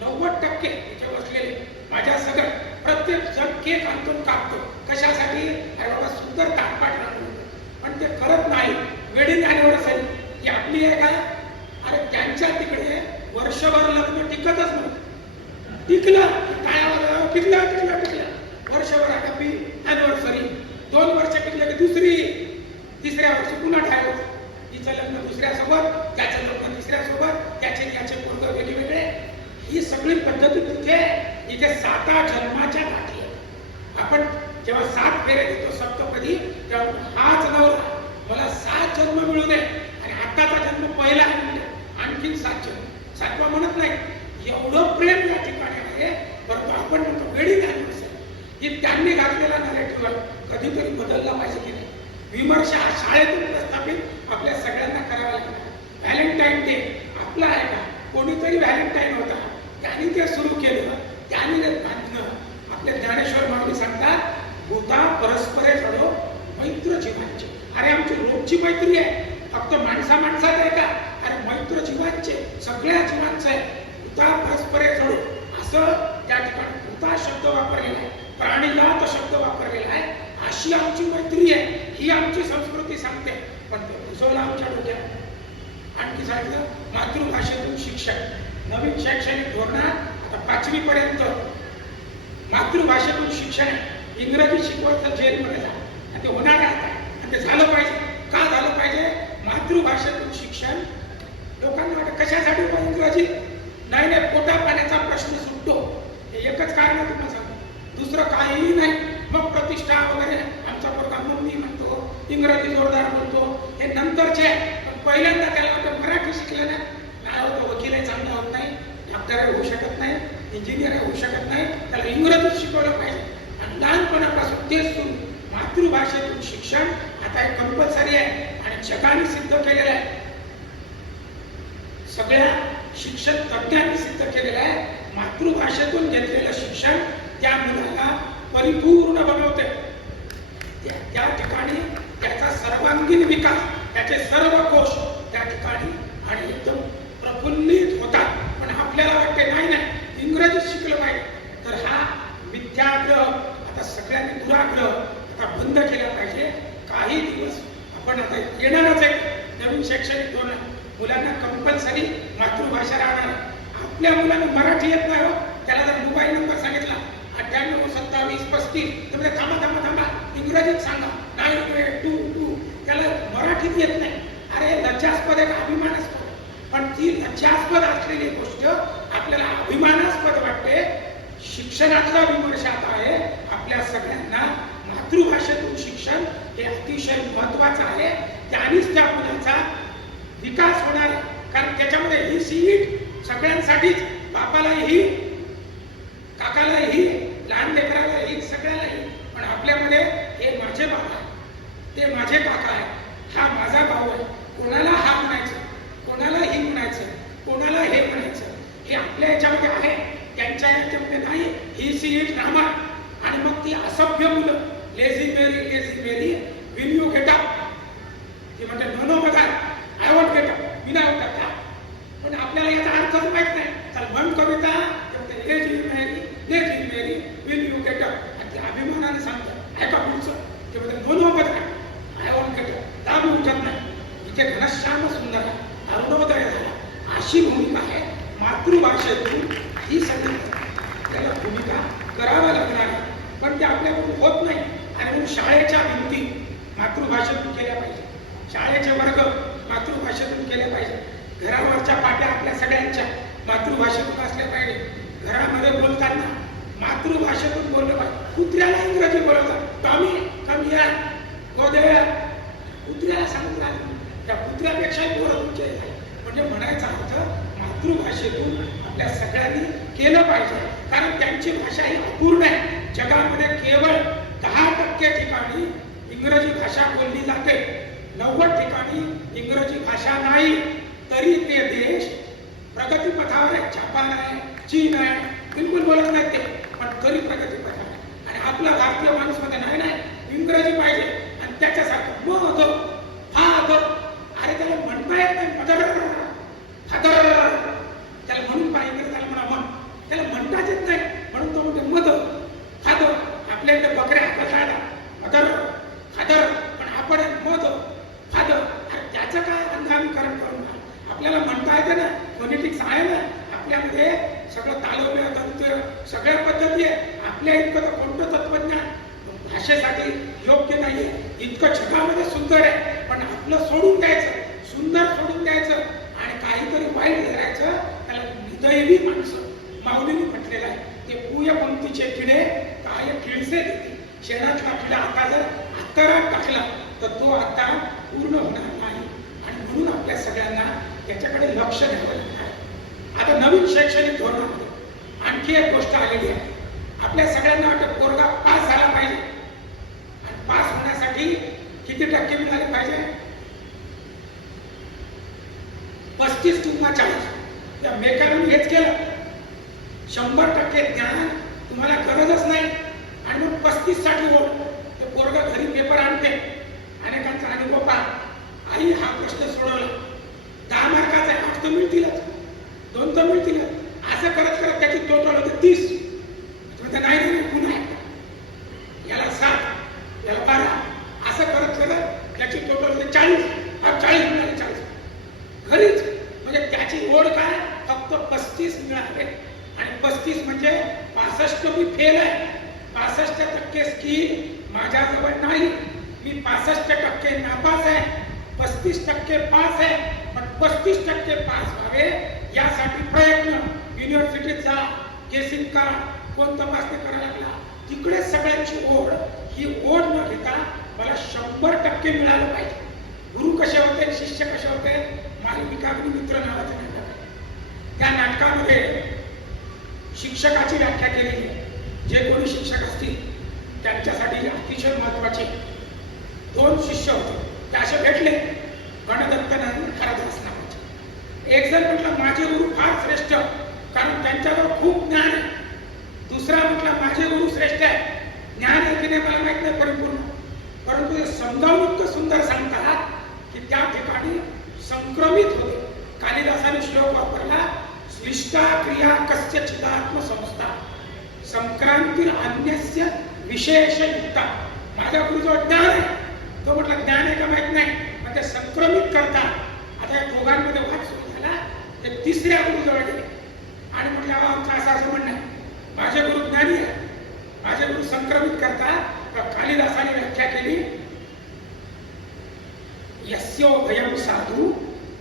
90% इथे बसलेले माझ्या सगळं प्रत्येक जण केक आणतो कापतो. कशासाठी? अरे बाबा सुंदर ताटपाट राहतो, पण ते करत नाही. वेडिंग अॅनिव्हर्सरी ही आपली आहे का? अरे त्यांच्या तिकडे वर्षभर लग्न टिकतच नव्हतं. टिकलं टाळ्यावर, टिकलं वर्षभर. आता बी अॅनिव्हर्सरी 2 वर्ष टिकलं की दुसरी, तिसऱ्या वर्षी पुन्हा ठरवलं. तिचं लग्न दुसऱ्यासोबत, त्याचं लग्न तिसऱ्यासोबत, त्याचे पोरग वेगवेगळे. ही सगळी पद्धती इथे 7 जन्माच्या गाठी आहे. आपण जेव्हा 7 फेरे देतो सप्तपदी, तेव्हा हाच नवरा मला 7 जन्म मिळू दे आणि आताचा जन्म पहिला आणखीन 7 जन्म. 7वा म्हणत नाही. एवढं प्रेम या ठिकाणी आहे. परंतु आपण म्हणतो वेडी घालून की त्यांनी घातलेला नरेटिव्ह कधीतरी बदलला पाहिजे की नाही. विमर्श हा शाळेतून प्रस्थापित आपल्या सगळ्यांना करावा लागणार. व्हॅलेंटाईन डे आपला आहे का? कोणीतरी व्हॅलेंटाईन होता, त्यांनी ते सुरू केलं, त्यांनी ते बांधलं. आपल्या ज्ञानेश्वर माऊली सांगतात भूता परस्परे जडो मैत्र जीवांचे. अरे आमची रोजची मैत्री आहे, फक्त माणसात आहे का? अरे मैत्र जीवांचे, सगळ्या जीवांचं आहे. भूता परस्परे जडो असं त्या ठिकाणी भूता शब्द वापरलेला आहे, प्राणीजात शब्द वापरलेला आहे. अशी आमची मैत्री आहे, ही आमची संस्कृती सांगते. पण ते घुसवलं आमच्या डोक्यात. आणखी सांगितलं मातृभाषेतून शिक्षण. नवीन शैक्षणिक धोरणात आता 5वी पर्यंत मातृभाषेतून शिक्षण आहे. इंग्रजी शिकवायचं जेलमध्ये जा, आणि ते होणार आहे आणि ते झालं पाहिजे. का झालं पाहिजे? मातृभाषेतून शिक्षण. लोकांना वाटतं कशासाठी इंग्रजी? नाही, पोटा पाण्याचा प्रश्न सुटतो. हे एकच कारण आहे तुम्हाला सांगतो, दुसरं काहीही नाही. मग प्रतिष्ठा वगैरे आमचा पोरगा मम्मी म्हणतो, इंग्रजी जोरदार बोलतो, हे नंतरचे. पण पहिल्यांदा त्याला वाटतं मराठी शिकलं नाही होतं, वकीलही चांगला होत नाही, डॉक्टर होऊ शकत नाही, इंजिनियर होऊ शकत नाही, त्याला इंग्रजीत शिकवलं पाहिजे. आणि लहानपणापासून तेच सुरू. मातृभाषेतून शिक्षण आता एक कंपल्सरी आहे आणि जगाने सिद्ध केलेलं आहे. सगळ्या शिक्षण तज्ञांनी सिद्ध केलेलं आहे. मातृभाषेतून घेतलेलं शिक्षण त्या मुलाला परिपूर्ण बनवते. त्या ठिकाणी त्याचा सर्वांगीण विकास, त्याचे सर्व कोश त्या ठिकाणी आणि एकदम प्रफुल्लित होतात. पण आपल्याला वाटते नाही इंग्रजीत शिकलं पाहिजे. तर हा मिथ्याग्रह आता सगळ्यांनी दुराग्रह आता बंद केला पाहिजे. काही दिवस आपण आता येणारच आहे नवीन शैक्षणिक धोरण. मुलांना कंपल्सरी मातृभाषा राहणार. आपल्या मुलांना मराठी येत नाही हो, त्याला जर मोबाईल नंबर सांगितला 98 27 35, तर थांबा इंग्रजीत सांगा, नाही टू टू, त्याला मराठीत येत नाही. अरे लज्जास्पद एक अभिमानास्पद, पण ती लज्जास्पद असलेली गोष्ट आपल्याला अभिमानास्पद वाटते. शिक्षणातला विमर्श आता आहे आपल्या सगळ्यांना मातृभाषेतून शिक्षण हे अतिशय महत्वाचं आहे. त्यानेच त्या मुलाचा विकास होणार आहे. कारण त्याच्यामध्ये ही सीट सगळ्यांसाठीच, बापालाही, काकालाही, लहान लेकरालाही, सगळ्यालाही. पण आपल्यामध्ये हे माझे बाबा आहे, ते माझे काका आहे, हा माझा भाऊ आहे. कोणाला हा म्हणायचं, कोणाला ही म्हणायचं, कोणाला हे म्हणायचं, हे आपल्या याच्यामध्ये आहे, त्यांच्या याच्यामध्ये नाही. ही सीट नामा. आणि मग ती असभ्य मुलं, lazy Mary will you get up, ती म्हणते नो नो बघा, आय वॉन्ट गेट अप, मी नाही होतात का. पण आपल्याला याचा अर्थच माहित नाही. तर मन कविता lazy Mary will you get up, ते अभिमानाने सांगतात. ऐका पुढचं, ते म्हणते नो नो बघा, आय वॉन्ट गेट अप, दाबी उठत नाही. इथे घनश्याम सुंदर अरुणोदय झाला. अशी भूमिका आहे मातृभाषेतून. ही सगळी त्याला भूमिका करावा लागणार आहे, पण ते आपल्याकडून होत नाही. आणि म्हणून शाळेच्या भिंती मातृभाषेतून केल्या पाहिजे, शाळेचे वर्ग मातृभाषेतून केले पाहिजे, घरावरच्या पाट्या आपल्या सगळ्यांच्या मातृभाषेतून असल्या पाहिजे. घरामध्ये बोलताना मातृभाषेतून बोललं पाहिजे. कुत्र्याला इंग्रजी बोलतात, Tommy come here, go there, कुत्र्याला सांगतात. त्या कुत्र्यापेक्षाही पोरं तुमचे आहे. म्हणजे म्हणायचा अर्थ मातृभाषेतून आपल्या सगळ्यांनी केलं पाहिजे. कारण त्यांची भाषा ही अपूर्ण आहे. जगामध्ये केवळ 10% ठिकाणी इंग्रजी भाषा बोलली जाते, 90 ठिकाणी इंग्रजी भाषा नाही. तरी ते देश प्रगतीपथावर आहे. जपान आहे, चीन आहे, बिलकुल बोलत नाही ते, पण तरी प्रगतीपथावर आहे. आणि आपला भारतीय माणूस मध्ये नाही नाही इंग्रजी पाहिजे. आणि त्याच्यासारखं मग फादर, अरे त्याला म्हणता येत नाही, मदर फादर, त्याला म्हणून पाहिजे, त्याला म्हणा म्हण, त्याला म्हणताच येत नाही, म्हणून तो म्हणतो मदर फादर. आपल्या इथे बकऱ्या हातात मदर फादर, पण आपण मदर फादर. त्याचं काय अंधामीकरण करून आपल्याला म्हणता येते ना, फोनेटिक्स आहे ना आपल्यामध्ये, सगळं तालव्य तंत्र सगळ्या पद्धती आहे. आपल्या इतकं तर कोणतं तत्वज्ञान भाषेसाठी योग्य नाहीये. इतकं जगामध्ये सुंदर आहे, पण आपलं सोडून द्यायचं, सुंदर सोडून द्यायचं आणि काहीतरी वाईट करायचं. त्याला निदैवी माणसं माऊलीने म्हटलेलं आहे. ते पूय पंक्तीचे किडे काय किळसे देते. शेणातला किडा आता जर आत्तरात टाकला तर तो आता पूर्ण होणार नाही. आणि म्हणून आपल्या सगळ्यांना त्याच्याकडे लक्ष द्यावं लागणार आहे. आता नवीन शैक्षणिक धोरणामध्ये आणखी एक गोष्ट आलेली आहे. आपल्या सगळ्यांना वाटतं पोरगा पास झाला पाहिजे. आणि पास होण्यासाठी किती टक्के मिळाले पाहिजे? 35 किंवा 40. त्या मेकाने हेच केलं. 100% ज्ञान तुम्हाला गरजच नाही. आणि मग 35 साठी ओढ. ते पोरगा घरी पेपर आणते. अनेकांचा अनुभव पहा, आई हा प्रश्न सोडवला, 10 मार्काचा आहे, 8 तर मिळतीलच, 2 तर मिळतीलच. असं करत करत त्याची टोटल होते 30. नाही पुन्हा याला 7, याला 12, असं करत करत त्याची टोटल होते 40. 40 मिळाले, 40 घरीच. म्हणजे त्याची ओढ काय, फक्त 35 मिळाले. आणि 35 म्हणजे 65 मी फेल आहे, 65% स्किल माझ्याजवळ नाही, मी 65% नापास आहे, 35% पास आहे. पण 35% पास व्हावे यासाठी प्रयत्न, युनिव्हर्सिटीत जा, केसिंग का कोण तपासणी करायला लागला, तिकडे सगळ्यांची ओढ. ही ओढ न घेता मला 100% मिळालं पाहिजे. गुरु कसे होते, शिष्य कसे होते? मालविकाग्नी मित्र नावाचं नाटक आहे. त्या नाटकामध्ये शिक्षकाची व्याख्या केलेली आहे. जे कोणी शिक्षक असतील त्यांच्यासाठी अतिशय महत्वाचे 2 शिष्य होते. ते असे भेटले, गणदत्त आणि हरदास नावाचे. एक जण म्हटलं माझे गुरु फार श्रेष्ठ, कारण त्यांच्यावर खूप ज्ञान आहे. दुसरा म्हटला माझे गुरु श्रेष्ठ आहे, ज्ञान आहे की नाही मला माहित नाही परिपूर्ण, परंतु ते समजावून इतकं सुंदर सांगतात की त्या ठिकाणी संक्रमित होते. कालिदासाने श्लोक वापरला, स्विष्टा क्रिया कस्य चिदात्म संस्था संक्रांती अन्यस्य विशेष युक्ता. माझ्या गुरुजवळ ज्ञान आहे, तो म्हटला ज्ञान आहे का माहित नाही, पण ते संक्रमित करतात. आता या दोघांमध्ये वाद सुरू झाला. ते तिसऱ्या गुरुजवळ गेले आणि म्हटलं आमचं असं म्हणणं आहे, माझे गुरु ज्ञानी आहे, माझे गुरु संक्रमित करतात, कालिदासाने व्याख्या केली, यस्यो भयम साधू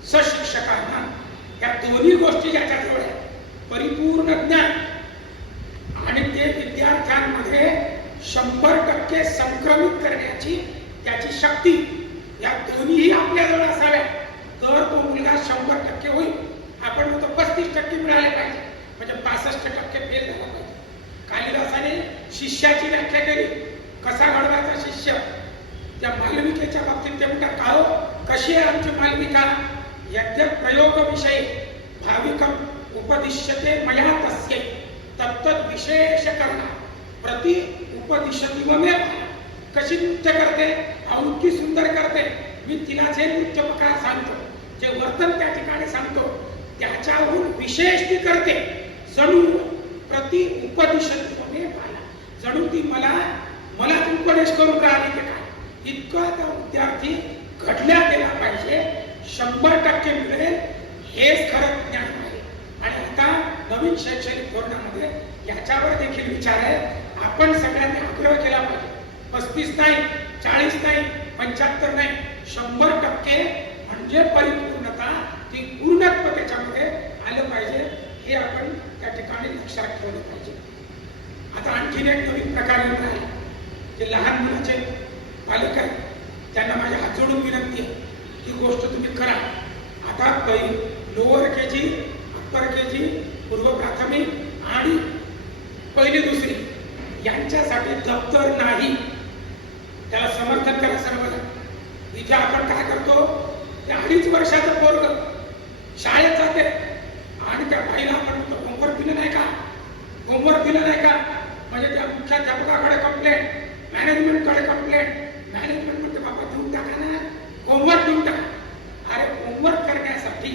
सशिक्षकांना. या दोन्ही गोष्टी ज्याच्याजवळ आहे, परिपूर्ण ज्ञान आणि ते विद्यार्थ्यांमध्ये 100% संक्रमित करण्याची त्याची शक्ती, या दोन्हीही आपल्याजवळ असाव्या तर तो मुलगा 100% होईल. आपण म्हणतो 35% मिळाले पाहिजे, म्हणजे 65% फेल झाला पाहिजे. कालिदासाने शिष्याची व्याख्या केली, कसा घडवायचा शिष्य. त्या मालविकेच्या बाबतीत ते म्हणतात, का हो कशी आहे आमची मालविका, यद्य प्रयोग विषय भाविकम उपदिश्यते मया तस्यै तत्तत् विशेष करणा प्रति उपदिशती व मे. कशी नृत्य करते, अवकी सुंदर करते, मी तिला जे नृत्य प्रकार सांगतो, जे वर्तन त्या ठिकाणी सांगतो, त्याच्याहून विशेष ती करते. जणू प्रति उपदिशती व मे मला, जणू ती मला उपदेश करून राहिली की काय. इतका त्या विद्यार्थी घडल्या गेला पाहिजे, 100% मिळेल, हेच खरं ज्ञान आहे. आणि आता नवीन शैक्षणिक धोरणामध्ये याच्यावर देखील विचार आहे. आपण सगळ्यांनी आग्रह केला पाहिजे, 35 नाही, 40 नाही, 75 नाही, 100% म्हणजे परिपूर्णता, ती पूर्णत्व त्याच्यामध्ये आलं पाहिजे. हे आपण त्या ठिकाणी लक्षात ठेवलं पाहिजे. आता आणखीन एक नवीन प्रकार येऊन राहिला, जे लहान मुलाचे पालक आहेत त्यांना माझ्या हात जोडून विनंती आहे, ही गोष्ट तुम्ही करा. आता लोअर केजी, अप्पर केजी, पूर्व प्राथमिक आणि पहिली दुसरी यांच्यासाठी दप्तर नाही, त्याला समर्थन करा सर्वजण. इथे आपण काय करतो, ते 2.5 वर्षाचं पोरग शाळेत जाते आणि त्या बाईला आपण होमवर्क दिलं नाही का, होमवर्क दिलं नाही का, म्हणजे त्या मुख्याध्यापकाकडे कंप्लेंट, मॅनेजमेंटकडे कंप्लेंट. मॅनेजमेंट म्हणते बाबा देऊन टाका ना, होमवर्क देऊन टाका. अरे होमवर्क करण्यासाठी,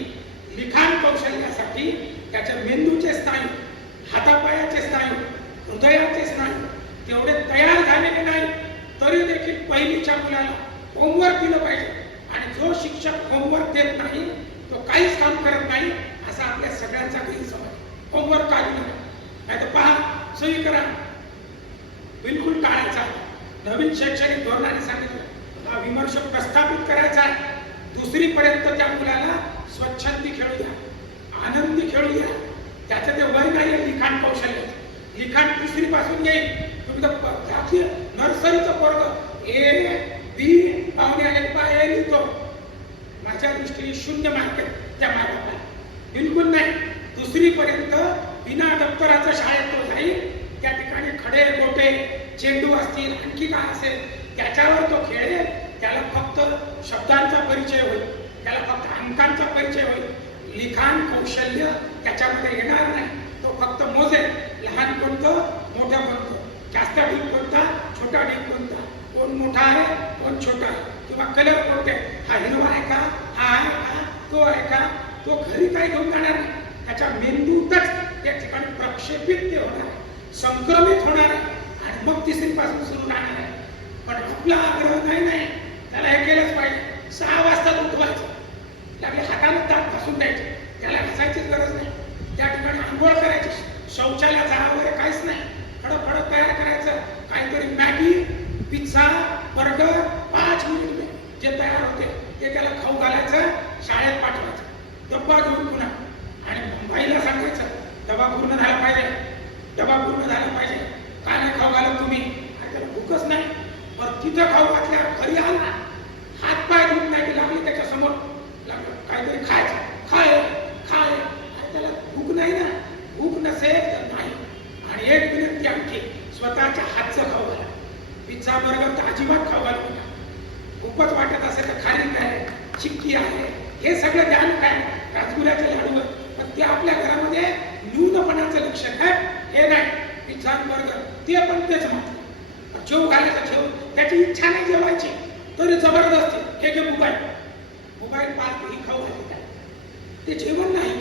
लिखाण कौशल्यासाठी त्याच्या मेंदूचे स्नायू, हातापायाचे स्नायू, हृदयाचे स्नायू तेवढे तयार झालेले नाही, तरी देखील पहिलीच्या मुलाला होमवर्क दिलं पाहिजे. आणि जो शिक्षक होमवर्क देत नाही तो काहीच काम करत नाही, असा आपल्या सगळ्यांचा गैरसमज. होमवर्क का दिलं नाही तर पहा, सही करा, बिलकुल टाळायचा. नवीन शैक्षणिक धोरणाने सांगितलं हा विमर्श प्रस्थापित करायचा आहे. 2री पर्यंत त्या मुलाला स्वच्छंदी खेळू द्या, आनंदी खेळू द्या. त्याचं ते वय नाही लिखाण कौशल्य, लिखाण 3री पासून येईल. तुम्ही तर नर्सरीचं पोरग ए बी पाहुणे आले पाय लिहितो, माझ्या दृष्टीने 0 मार्क त्या मार्गाला, बिलकुल नाही. 2री पर्यंत बिना दप्तराचं शाळेत तो जाईल. त्या ठिकाणी खडे गोटे चेंडू असतील, आणखी काय असेल त्याच्यावर तो खेळेल. त्याला फक्त शब्दांचा परिचय होईल, त्याला फक्त अंकांचा परिचय होईल. लिखाण कौशल्य त्याच्यामध्ये येणार नाही. तो फक्त मोजेल, लहान कोणतं, मोठं कोणतं, जास्त ढीक कोणता, छोटा ढीक कोणता, कोण मोठा आहे, कोण छोटा आहे, किंवा कलर कोणते, हा हिरवा आहे का, हा आहे का, तो आहे का. तो घरी काही घेऊन जाणार नाही, त्याच्या मेंदूतच त्या ठिकाणी प्रक्षेपित ते होणार आहे, संक्रमित होणार आहे. आणि मग 3री पासून सुरू राहणार आहे. पण आपला आग्रह नाही, त्याला हे केलंच पाहिजे. 6 वाजता उठवायचं, आपल्या हाताने दात घासून द्यायचे, त्याला घासायचीच गरज नाही. त्या ठिकाणी आंघोळ करायची, शौचालय जा वगैरे काहीच नाही, फडफड तयार करायचं. काहीतरी मॅगी, पिझ्झा, बर्गर 5 मिनिट जे तयार होते ते त्याला खाऊ घालायचं, शाळेत पाठवायचं, डब्बा घेऊन पुन्हा. आणि बाईला सांगायचं डबा पूर्ण झाला पाहिजे, डबा पूर्ण झाला पाहिजे. काय नाही खाऊ घालत तुम्ही, आणि त्याला भूकच नाही. पण तिथं खाऊ घातल्यावर घरी आला, हात पाय धुवून नाही लागले, त्याच्या समोर लागलं काहीतरी खायचं, खाय खाय, आणि त्याला भूक नाही ना, भूक नसेल तर नाही. आणि एक विनंती आणखी, स्वतःच्या हातचं खाऊ घाला. पिझ्झा बर्गर तर अजिबात खाऊ घालू नका. खूपच वाटत असेल तर खारीक आहे, चिक्की आहे, हे सगळं ध्यान काय, राजगुऱ्याचे लाडू, पण ते आपल्या घरामध्ये न्यूनपणाचं लक्षण आहे. हे नाही पिझ्झा बर्गर, ते पण तेच म्हणतात. जेव घालायचं ठेव, त्याची इच्छा नाही जेवायची तरी जबरदस्ती हे घे मोबाईल, मोबाईल पाहत ही खाऊ घालत आहे, ते जेवण नाही.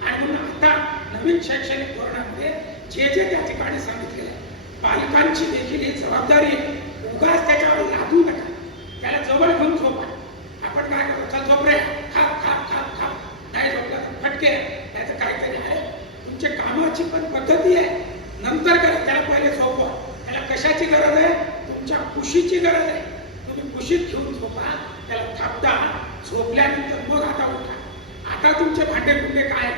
आणि म्हणून आता नवीन शैक्षणिक धोरणामध्ये जे जे त्या ठिकाणी सांगितलेलं आहे, पालकांची देखील ही जबाबदारी आहे. उगाच त्याच्यावर लादू नका, त्याला जवळ घेऊन झोपा. आपण काय करतो, चल झोप रे, खाप खाप खाप खाप, नाही झोपला फटके, त्याचं काहीतरी आहे. तुमच्या कामाची पण पद्धती आहे, नंतर करा, त्याला पहिले झोपवा. त्याला कशाची गरज आहे, तुमच्या कुशीची गरज आहे. तुम्ही कुशीत घेऊन झोपा, त्याला थापता, झोपल्यानंतर मग आता उठा. आता तुमचे भांडे कुंडे काय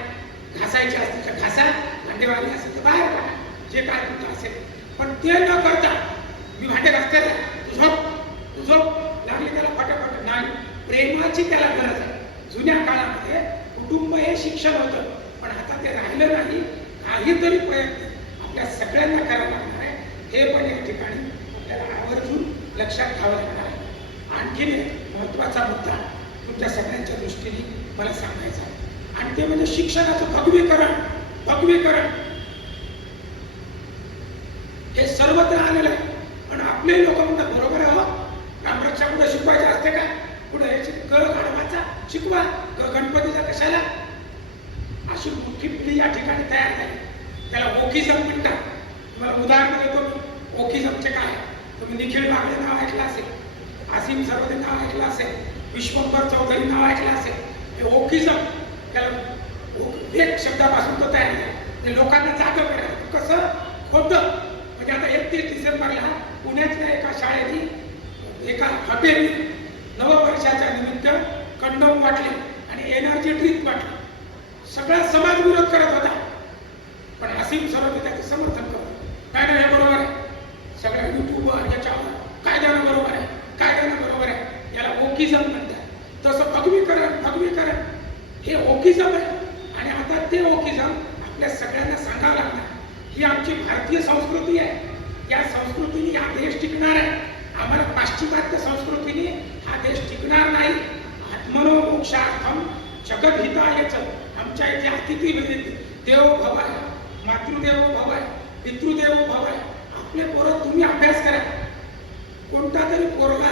घासायचे असतील तर घासा, भांडेवाली असेल तर बाहेर काढा, जे काय तुमचं असेल. पण ते न करता मी भांडे घासते रे, तू झोप लागली त्याला फटाफट नाही. प्रेमाची त्याला गरज आहे. जुन्या काळामध्ये कुटुंब हे शिक्षण होतं, पण आता ते राहिलं नाही. काहीतरी प्रयत्न आपल्या सगळ्यांना करावं लागणार आहे. हे पण या ठिकाणी आपल्याला आवर्जून लक्षात घ्यावं लागणार आहे. आणखीन एक महत्वाचा मुद्दा तुमच्या सगळ्यांच्या दृष्टीने मला सांगायचा आहे, आणि ते म्हणजे शिक्षणाचं भगवीकरण. हे सर्वत्र आलेलं आहे. पण आपले लोक म्हणतात बरोबर आहे, रामरक्षा कुठे शिकवायचे असते का? कुठे ग गाढवाचा शिकवा, गणपतीचा कशाला? अशी मोठी पिढी या ठिकाणी तयार झाली. त्याला ओकिझम म्हणतात. तुम्हाला उदाहरण देतो मी. ओकिझमचे काय? तुम्ही निखिल बागडे नाव ऐकलं असेल, आसिम सरवदे नाव ऐकलं असेल, विश्वंभर चौधरी नाव ऐकलं असेल. हे ओकिझम, त्याला एक शब्दापासून तो तयार आहे. ते लोकांना जागं करायचं. कसं? खोटं. म्हणजे आता 31 डिसेंबरला पुण्यातल्या एका शाळेने एका हॉटेलने नववर्षाच्या निमित्त कंडोम वाटले आणि एनर्जी ड्रिंक वाटले. सगळा समाज विरोध करत होता, पण आसिम सरवदे त्याचं समर्थन करत. काय नाही, हे बरोबर आहे. सगळ्या युट्यूबवर याच्यावर काय देणं बरोबर आहे, काय देणं बरोबर आहे. याला ओकिझम म्हणतात. तसं भगवीकरण हे ओकिझम आहे. आणि आता ते ओकिझम आपल्या सगळ्यांना सांगावं लागणार. ही आमची भारतीय संस्कृती आहे. या संस्कृतीने हा देश टिकणार आहे. आम्हाला पाश्चिमात्य संस्कृतीने हा देश टिकणार नाही. आत्मनो मोक्षार्थम जगद्हितायच. आमच्या इथे अतिथी देवो भवाय, मातृदेवो भवाय, पितृदेवो भवाय. आपले पोरं तुम्ही अभ्यास करा. कोणता तरी पोरगा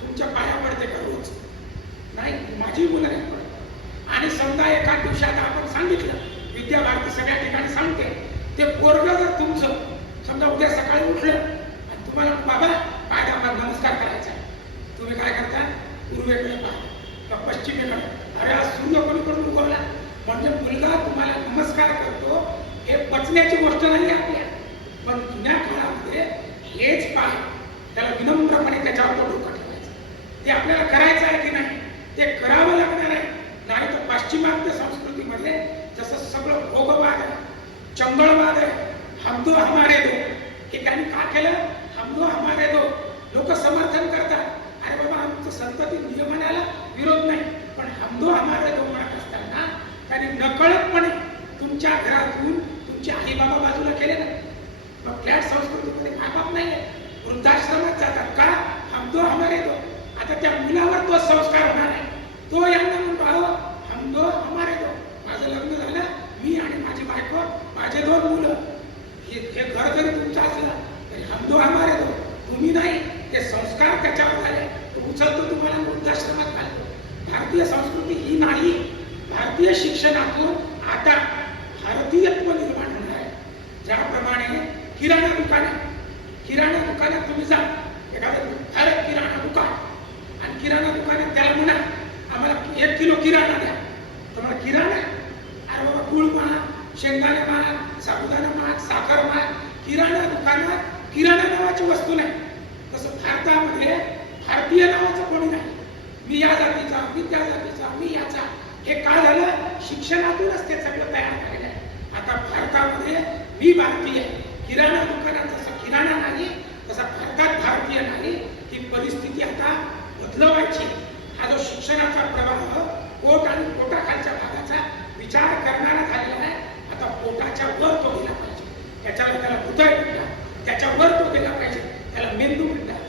तुमच्या पाया पडते का रोज? नाही, माझी मुलं नाही पडत. आणि समजा एका दिवसात आपण सांगितलं, विद्याभारती सगळ्या ठिकाणी सांगते, ते पोरग जर तुमचं समजा उद्या सकाळी उठलं आणि तुम्हाला बाबा पायदा नमस्कार करायचा आहे, तुम्ही काय करता? पूर्वेकडे पाहा, पश्चिमेकडे. अरे आज सूर्य कोणीकडून उगवला म्हणजे मुलगा तुम्हाला नमस्कार करतो. हे पचण्याची गोष्ट नाही आपल्या. पण जुन्या काळामध्ये हेच पाय, त्याला विनम्रपणे त्याच्यावर डोकं ठेवायचं. ते आपल्याला करायचं आहे की नाही? ते करावं लागणार आहे. नाही तर पाश्चिमात्य संस्कृतीमध्ये जसं सगळं भोगवाद आहे, चंगळवाद आहे, हम दो हमारे दो. हे त्यांनी का केलं? हम दो हमारे दो. लोक समर्थन करतात. अरे बाबा, आमचं संतती नियमनाला विरोध नाही, पण हम दो हमारे दो म्हणत असताना त्यांनी नकळतपणे तुमच्या घरातून तुमचे आई बाबा बाजूला केले ना. मग फ्लॅट संस्कृतीमध्ये मायबाप नाहीये, वृद्धाश्रमात जातात का? हम दो हमारे दो. आता त्या मुलावर तो संस्कार होणार आहे. तो यांना म्हणतो, अहो हम दो हमारे दो. माझं लग्न झालं, मी आणि माझी बायको, माझे 2 मुलं. हे घर जरी तुमचं असलं तरी हम दो हमारे दो. तुम्ही नाही, ते संस्कार त्याच्यावर झाले, तो उचलतो तुम्हाला वृद्धाश्रमात घालतो. भारतीय संस्कृती ही नाही. भारतीय शिक्षणातून आता भारतीयत्व निर्माण होणार आहे. ज्याप्रमाणे किराणा दुकानात तुम्ही जा, एखादं किराणा दुकान, आणि किराणा दुकानात त्याला म्हणा आम्हाला 1 किलो किराणा द्या. तुम्हाला किराणा? अरे बाबा, गुळ महाग, शेंगदाणे महाग, साबुदाणा महाग, साखर महाग. किराणा दुकानात किराणा नावाची वस्तू नाही. तसं भारतामध्ये भारतीय नावाचं कोणी नाही. मी या जातीचा, मी त्या जातीचा, मी याचा. हे का झालं? शिक्षणातूनच ते सगळं तयार झालेलं आहे. आता भारतामध्ये मी भारतीय. किराणा दुकानात जसं किराणा नाही, तसा भारतात भारतीय नाही. ही परिस्थिती आता बदलवायची. हा जो शिक्षणाचा प्रवाह पोट आणि पोटाखालच्या भागाचा विचार करणारा झालेला आहे, आता पोटाच्या वर तो गेला पाहिजे. त्याला हृदय म्हणतात, त्याच्या वर तो गेला पाहिजे. त्याला मेंदू म्हणतात,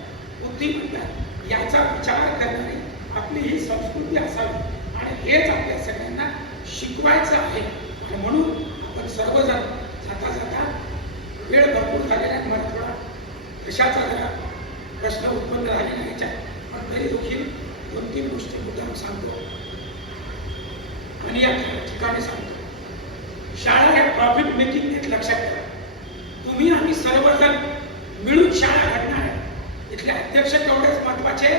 बुद्धी म्हणतात. याचा विचार करणारी आपली ही संस्कृती असावी. आणि हेच आपल्या सगळ्यांना शिकवायचं आहे. आणि म्हणून आपण सर्वजण जाता वेळ भरपूर झालेला आहे. मला थोडा कशाचा जरा प्रश्न उत्पन्न झालेला आहे याच्यात, पण तरी देखील 2-3 गोष्टी मुद्दाम सांगतो आणि या ठिकाणी सांगतो. शाळा हे प्रॉफिट मेकिंग एक लक्षात ठेवा. तुम्ही आम्ही सर्वजण मिळून शाळा घडणार आहे. इथले अध्यक्ष तेवढेच महत्वाचे,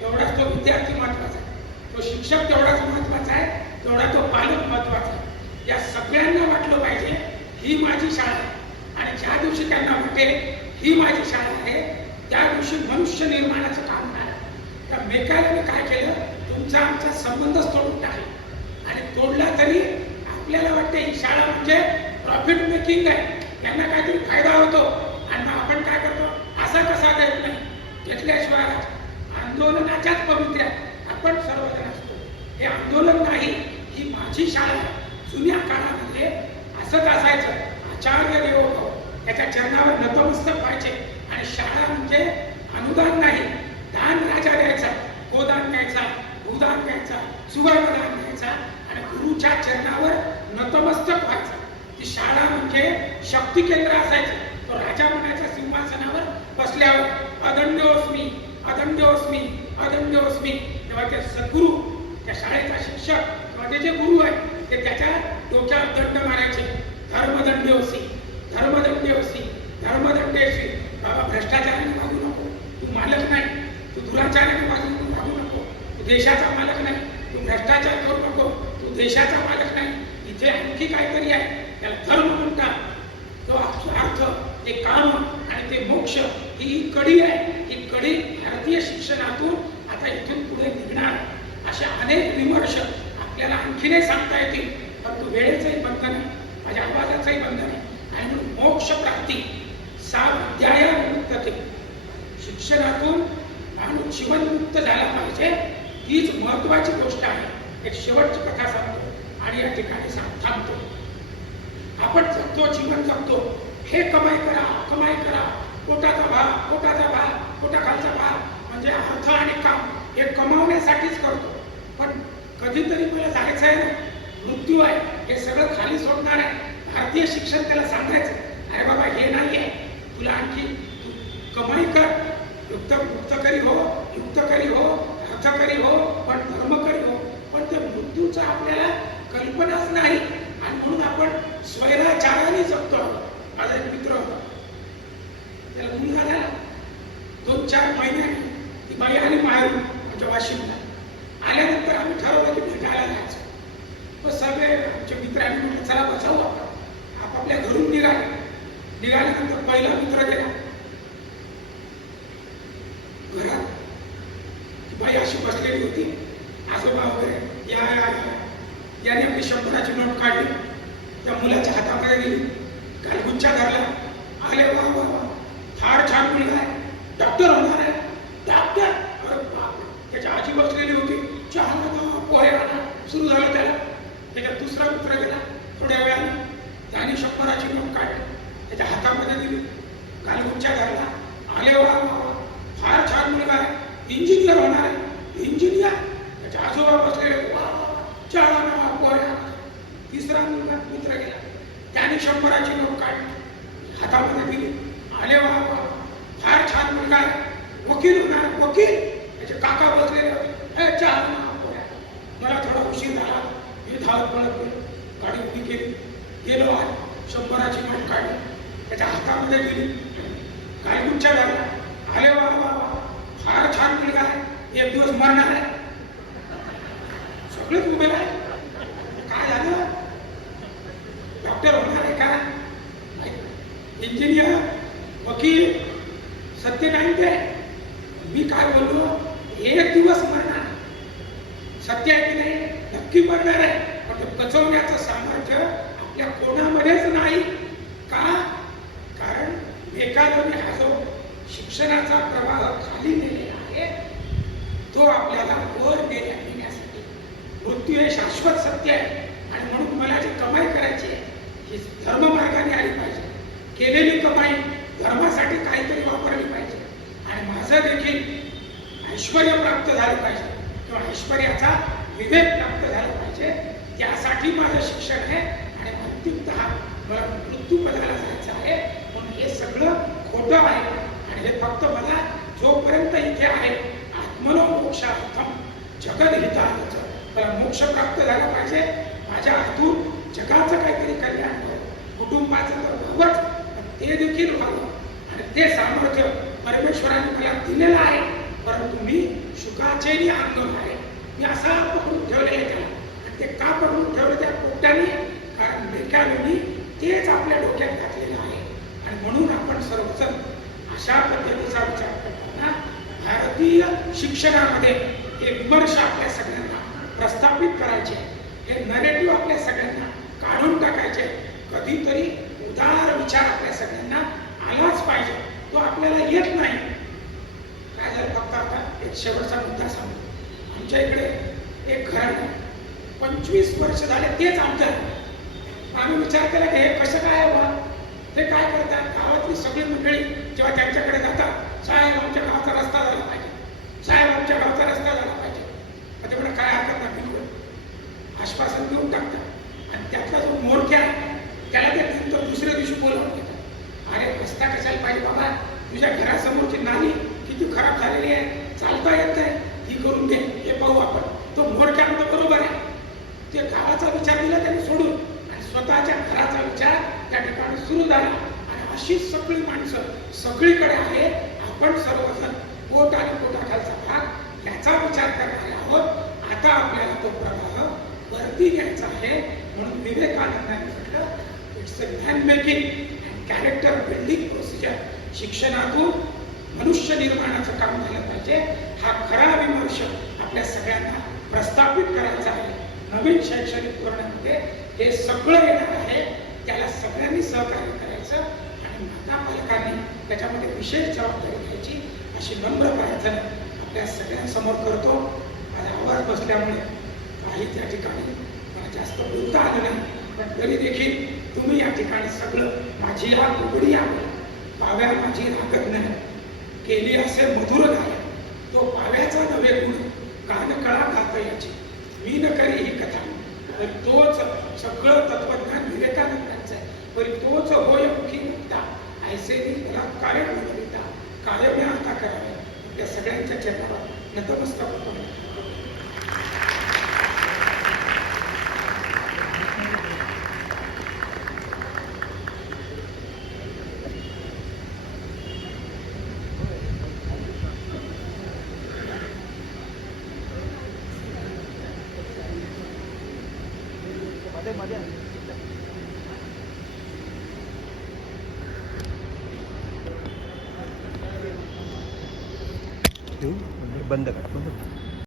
तेवढाच तो विद्यार्थी महत्वाचा आहे, तो शिक्षक तेवढाच महत्वाचा आहे, तेवढा तो पालक महत्वाचा आहे. या सगळ्यांना वाटलं पाहिजे ही माझी शाळा आहे. आणि ज्या दिवशी त्यांना वाटेल ही माझी शाळा आहे, त्या दिवशी मनुष्य निर्माणाचं काम झालं. त्या मेकाने काय केलं, तुमचा आमचा संबंधच तोडून टाकला. आणि तोडला तरी आपल्याला वाटते ही शाळा म्हणजे प्रॉफिट मेकिंग आहे, यांना काहीतरी फायदा होतो. आणि मग आपण काय करतो, असा कसा देत नाही, घेतल्याशिवाय आंदोलनाच्याच पवित्र्या आपण सर्वजण असतो. हे आंदोलन नाही, ही माझी शाळा आहे. जुन्या काळामध्ये असंच असायचं, आचार्य देवो त्याच्या चरणावर नतमस्तक व्हायचे. आणि शाळा म्हणजे अनुदान नाही, दान राजा द्यायचा, गोदान द्यायचा, भूदान द्यायचा, सुवर्णदान द्यायचा आणि गुरुच्या चरणावर नतमस्तक व्हायचं. ती शाळा म्हणजे शक्ती केंद्र असायचं. तो राजा म्हणायचा सिंहासनावर बसल्यावर अदंडोस्मी अदंडोस्मी अदंडोस्मी. तेव्हा ते सद्गुरू, त्या शाळेचा शिक्षक किंवा ते जे गुरु आहे ते त्याच्या डोक्यावर दंड मारायचे. धर्मदंडोसी धर्मदंडोसी धर्मदंडेशी. बाबा भ्रष्टाचाराने वागू नको, तू मालक नाही. तू दुराचाराने वागू नको, तू देशाचा मालक नाही. तू भ्रष्टाचार करू नको, तू देशाचा मालक नाही. इथे आणखी काहीतरी आहे, त्याला धर्म म्हणतात. तो अर्थ, ते काम आणि ते मोक्ष, ही कडी आहे. ही कडी भारतीय शिक्षणातून आता इथून पुढे निघणार. अशा अनेक विमर्श आपल्याला आणखीनही सांगता येतील, परंतु वेळेचंही बंधन आहे, माझ्या आवाजाचंही बंधन आहे. आणि म्हणून मोक्ष प्राप्ती 7 अध्यायामुक्त शिक्षणातून माणूस जीवनमुक्त झाला पाहिजे. हीच महत्वाची गोष्ट आहे. एक शेवटची कथा सांगतो आणि या ठिकाणी थांबतो. आपण जगतो, जीवन जगतो, हे कमाई करा, कमाई करा, पोटाचा भाग, पोटाचा भाग, पोटाखालचा भाग म्हणजे अर्थ आणि काम, हे कमावण्यासाठीच करतो. पण कधीतरी मला जायचं आहे ना, मृत्यू आहे, हे सगळं खाली सोडणार आहे. भारतीय शिक्षण त्याला सांगायचं, अरे बाबा हे नाही आहे, तुला आणखी तू कमाई कर, युक्तकरी हो, युक्तकरी हो, अर्थकरी हो, पण धर्मकरी हो. पण ते मृत्यूचं आपल्याला कल्पनाच नाही. आणि म्हणून आपण स्वैराचाराने जगतो. माझा एक मित्र होता, त्याला मुलगा झाला. 2-4 महिन्यांनी ती बाई आली माहेरून आमच्या वाशिमला. आल्यानंतर आम्ही ठरवलं की भेटायला जायचं. मग सगळे आमच्या मित्रांनी म्हटलं चला बसावं आपण. आपापल्या घरून निघाले. निघाल्यानंतर पहिला मित्र गेला घरात. ती बाई अशी बसलेली होती, आजोबा वगैरे या याने आपली 100ची नोट काढली, त्या मुलाच्या हातामध्ये दिली, गालगुच्चा धरला. आले वा वा वा, फार छान मुलगा आहे, डॉक्टर होणार आहे, डॉक्टर. अरे बाप, त्याची आजी बसलेली होती, चहा आणा, पोहे आणा, सुरू झालं त्याला. त्याच्यात दुसरा मित्र गेला. थोड्या वेळाने त्याने 100ची नोट काढली, त्याच्या हातामध्ये दिली, गालगुच्चा धरला. आले वा वा, फार छान मुलगा आहे, इंजिनियर होणार आहे, इंजिनियर. त्याच्या आजोबा बसलेले, वा चहा आणा, पोहे आणा. तिसरा मुलगा मित्र गेला, त्याने 100ची नोट काढली, हातामध्ये दिली. आले वा वा, फार छान मुलगा आहे, वकील होणार, वकील. त्याचे काका बसलेले होते, चहा आणा, पोहे. मला थोडा उशीर झाला, मी धावत पळत गेलो, गाडी उभी केली, गेलो आहे, 100ची नोट काढली, त्याच्या हातामध्ये दिली, गालगुच्चा धरला. आले वा वा वा, फार छान मुलगा आहे, एक दिवस मरणार आहे. सगळेच उभे आहे. काय झालं? डॉक्टर होणार आहे का, इंजिनियर, वकील, सत्य नाही ते. मी काय बोललो, एक दिवस मरणार. सत्य आहे की नाही? नक्की मरणार आहे. पण ते पचवण्याचं सामर्थ्य आपल्या कोणामध्येच नाही. का? कारण एखाद्याने हा जो शिक्षणाचा प्रवाह खाली नेलेला आहे, तो आपल्याला वर नेण्यासाठी. मृत्यू हे शाश्वत सत्य आहे. आणि म्हणून मला जी कमाई करायची आहे ही धर्ममार्गाने आली पाहिजे. केलेली कमाई धर्मासाठी काहीतरी वापरली पाहिजे. आणि माझं देखील ऐश्वर्य प्राप्त झालं पाहिजे किंवा ऐश्वर्याचा विवेक प्राप्त झाला पाहिजे. यासाठी माझं शिक्षण आहे. आणि अंतिमतः मला मृत्यूपदाला जायचं आहे. म्हणून हे सगळं खोटं आहे. आणि हे फक्त मला जोपर्यंत इथे आहे, आत्मनो मोक्षार्थम जगद्हितार्थं, मला मोक्ष प्राप्त झाला पाहिजे. माझ्या हातून जगाचं काहीतरी कल्याण व्हावं, कुटुंबाचं तर व्हावंच, पण ते देखील व्हावं. आणि ते सामर्थ्य परमेश्वराने मला दिलेलं आहे. परंतु मी शुकाचेही अंग आहे. मी असा पकडून ठेवलेलं आहे त्याला. आणि ते का पकडून ठेवलं त्या पोट्याने? कारण बेकालोनी तेच आपल्या डोक्यात घातलेलं आहे. आणि म्हणून आपण सर्वजण अशा पद्धतीचा विचार करताना भारतीय शिक्षणामध्ये हे विमर्श आपल्या सगळ्यांना प्रस्थापित करायचे, हे नरेटिव्ह आपल्या सगळ्यांना काढून टाकायचे. कधीतरी उदार विचार आपल्या सगळ्यांना आलाच पाहिजे, तो आपल्याला येत नाही. काय झालं, फक्त आता एक शेवटचा मुद्दा सांगतो. आमच्या इकडे एक घराणं 25 वर्ष झाले तेच आमच्या. आम्ही विचार केला की हे कसं काय बा, ते काय करतात. गावातली सगळी मंडळी जेव्हा त्यांच्याकडे जातात, साहेब आमच्या गावचा रस्ता झाला पाहिजे, साहेब आमच्या गावचा रस्ता झाला पाहिजे. ते म्हणा काय हरकत नाही, बिलकुल आश्वासन देऊन टाकतात. आणि त्यातला जो मोरक्या त्याला ते नंतर दुसऱ्या दिवशी बोलावून घेतात. अरे रस्ता कशाला पाहिजे बाबा, तुझ्या घरासमोरची नाली किती खराब झालेली आहे, चालता येत नाही, ही करून दे, हे पाहू आपण. तो मोरक्या म्हणतो बरोबर आहे. ते गावाचा विचार दिला त्यांनी सोडून आणि स्वतःच्या घराचा विचार त्या ठिकाणी सुरू झाला. आणि अशी सगळी माणसं सगळीकडे आहे. आपण सर्वजण पोट आणि पोटाखालचा भाग याचा विचार करणारे आहोत. आता आपल्याला तो प्रवाह वरती घ्यायचा आहे. म्हणून विवेकानंदांनी म्हटलं it's a man making and character building procedure. शिक्षणातून मनुष्य निर्माणाचं काम झालं पाहिजे. हा खरा विमर्श आपल्या सगळ्यांना प्रस्थापित करायचा आहे. नवीन शैक्षणिक धोरणामध्ये हे सगळं येणार आहे. त्याला सगळ्यांनी सहकार्य करायचं आणि माता पालकांनी त्याच्यामध्ये विशेष जबाबदारी घ्यायची अशी नम्र प्रार्थना आपल्या सगळ्यांसमोर करतो. माझा आवाज बसल्यामुळे काही त्या ठिकाणी मला जास्त बोलता आलं नाही, पण तरी देखील तुम्ही या ठिकाणी सगळं माझी हा उघडी आहे, पाव्या माझी राखत नाही, केली असे मधुर गाय, तो पाव्याचा नवे गुण कान कळा गात याची, मी न करी ही कथा. तर तोच सगळं तत्वज्ञान विवेकानंदांचं आहे. तरी तोच होय मुखी मुक्ता ऐसे मला कार्य मिळविता कायम आता करावे. त्या सगळ्यांच्या चरणावर नतमस्तक होतो. बंद कर.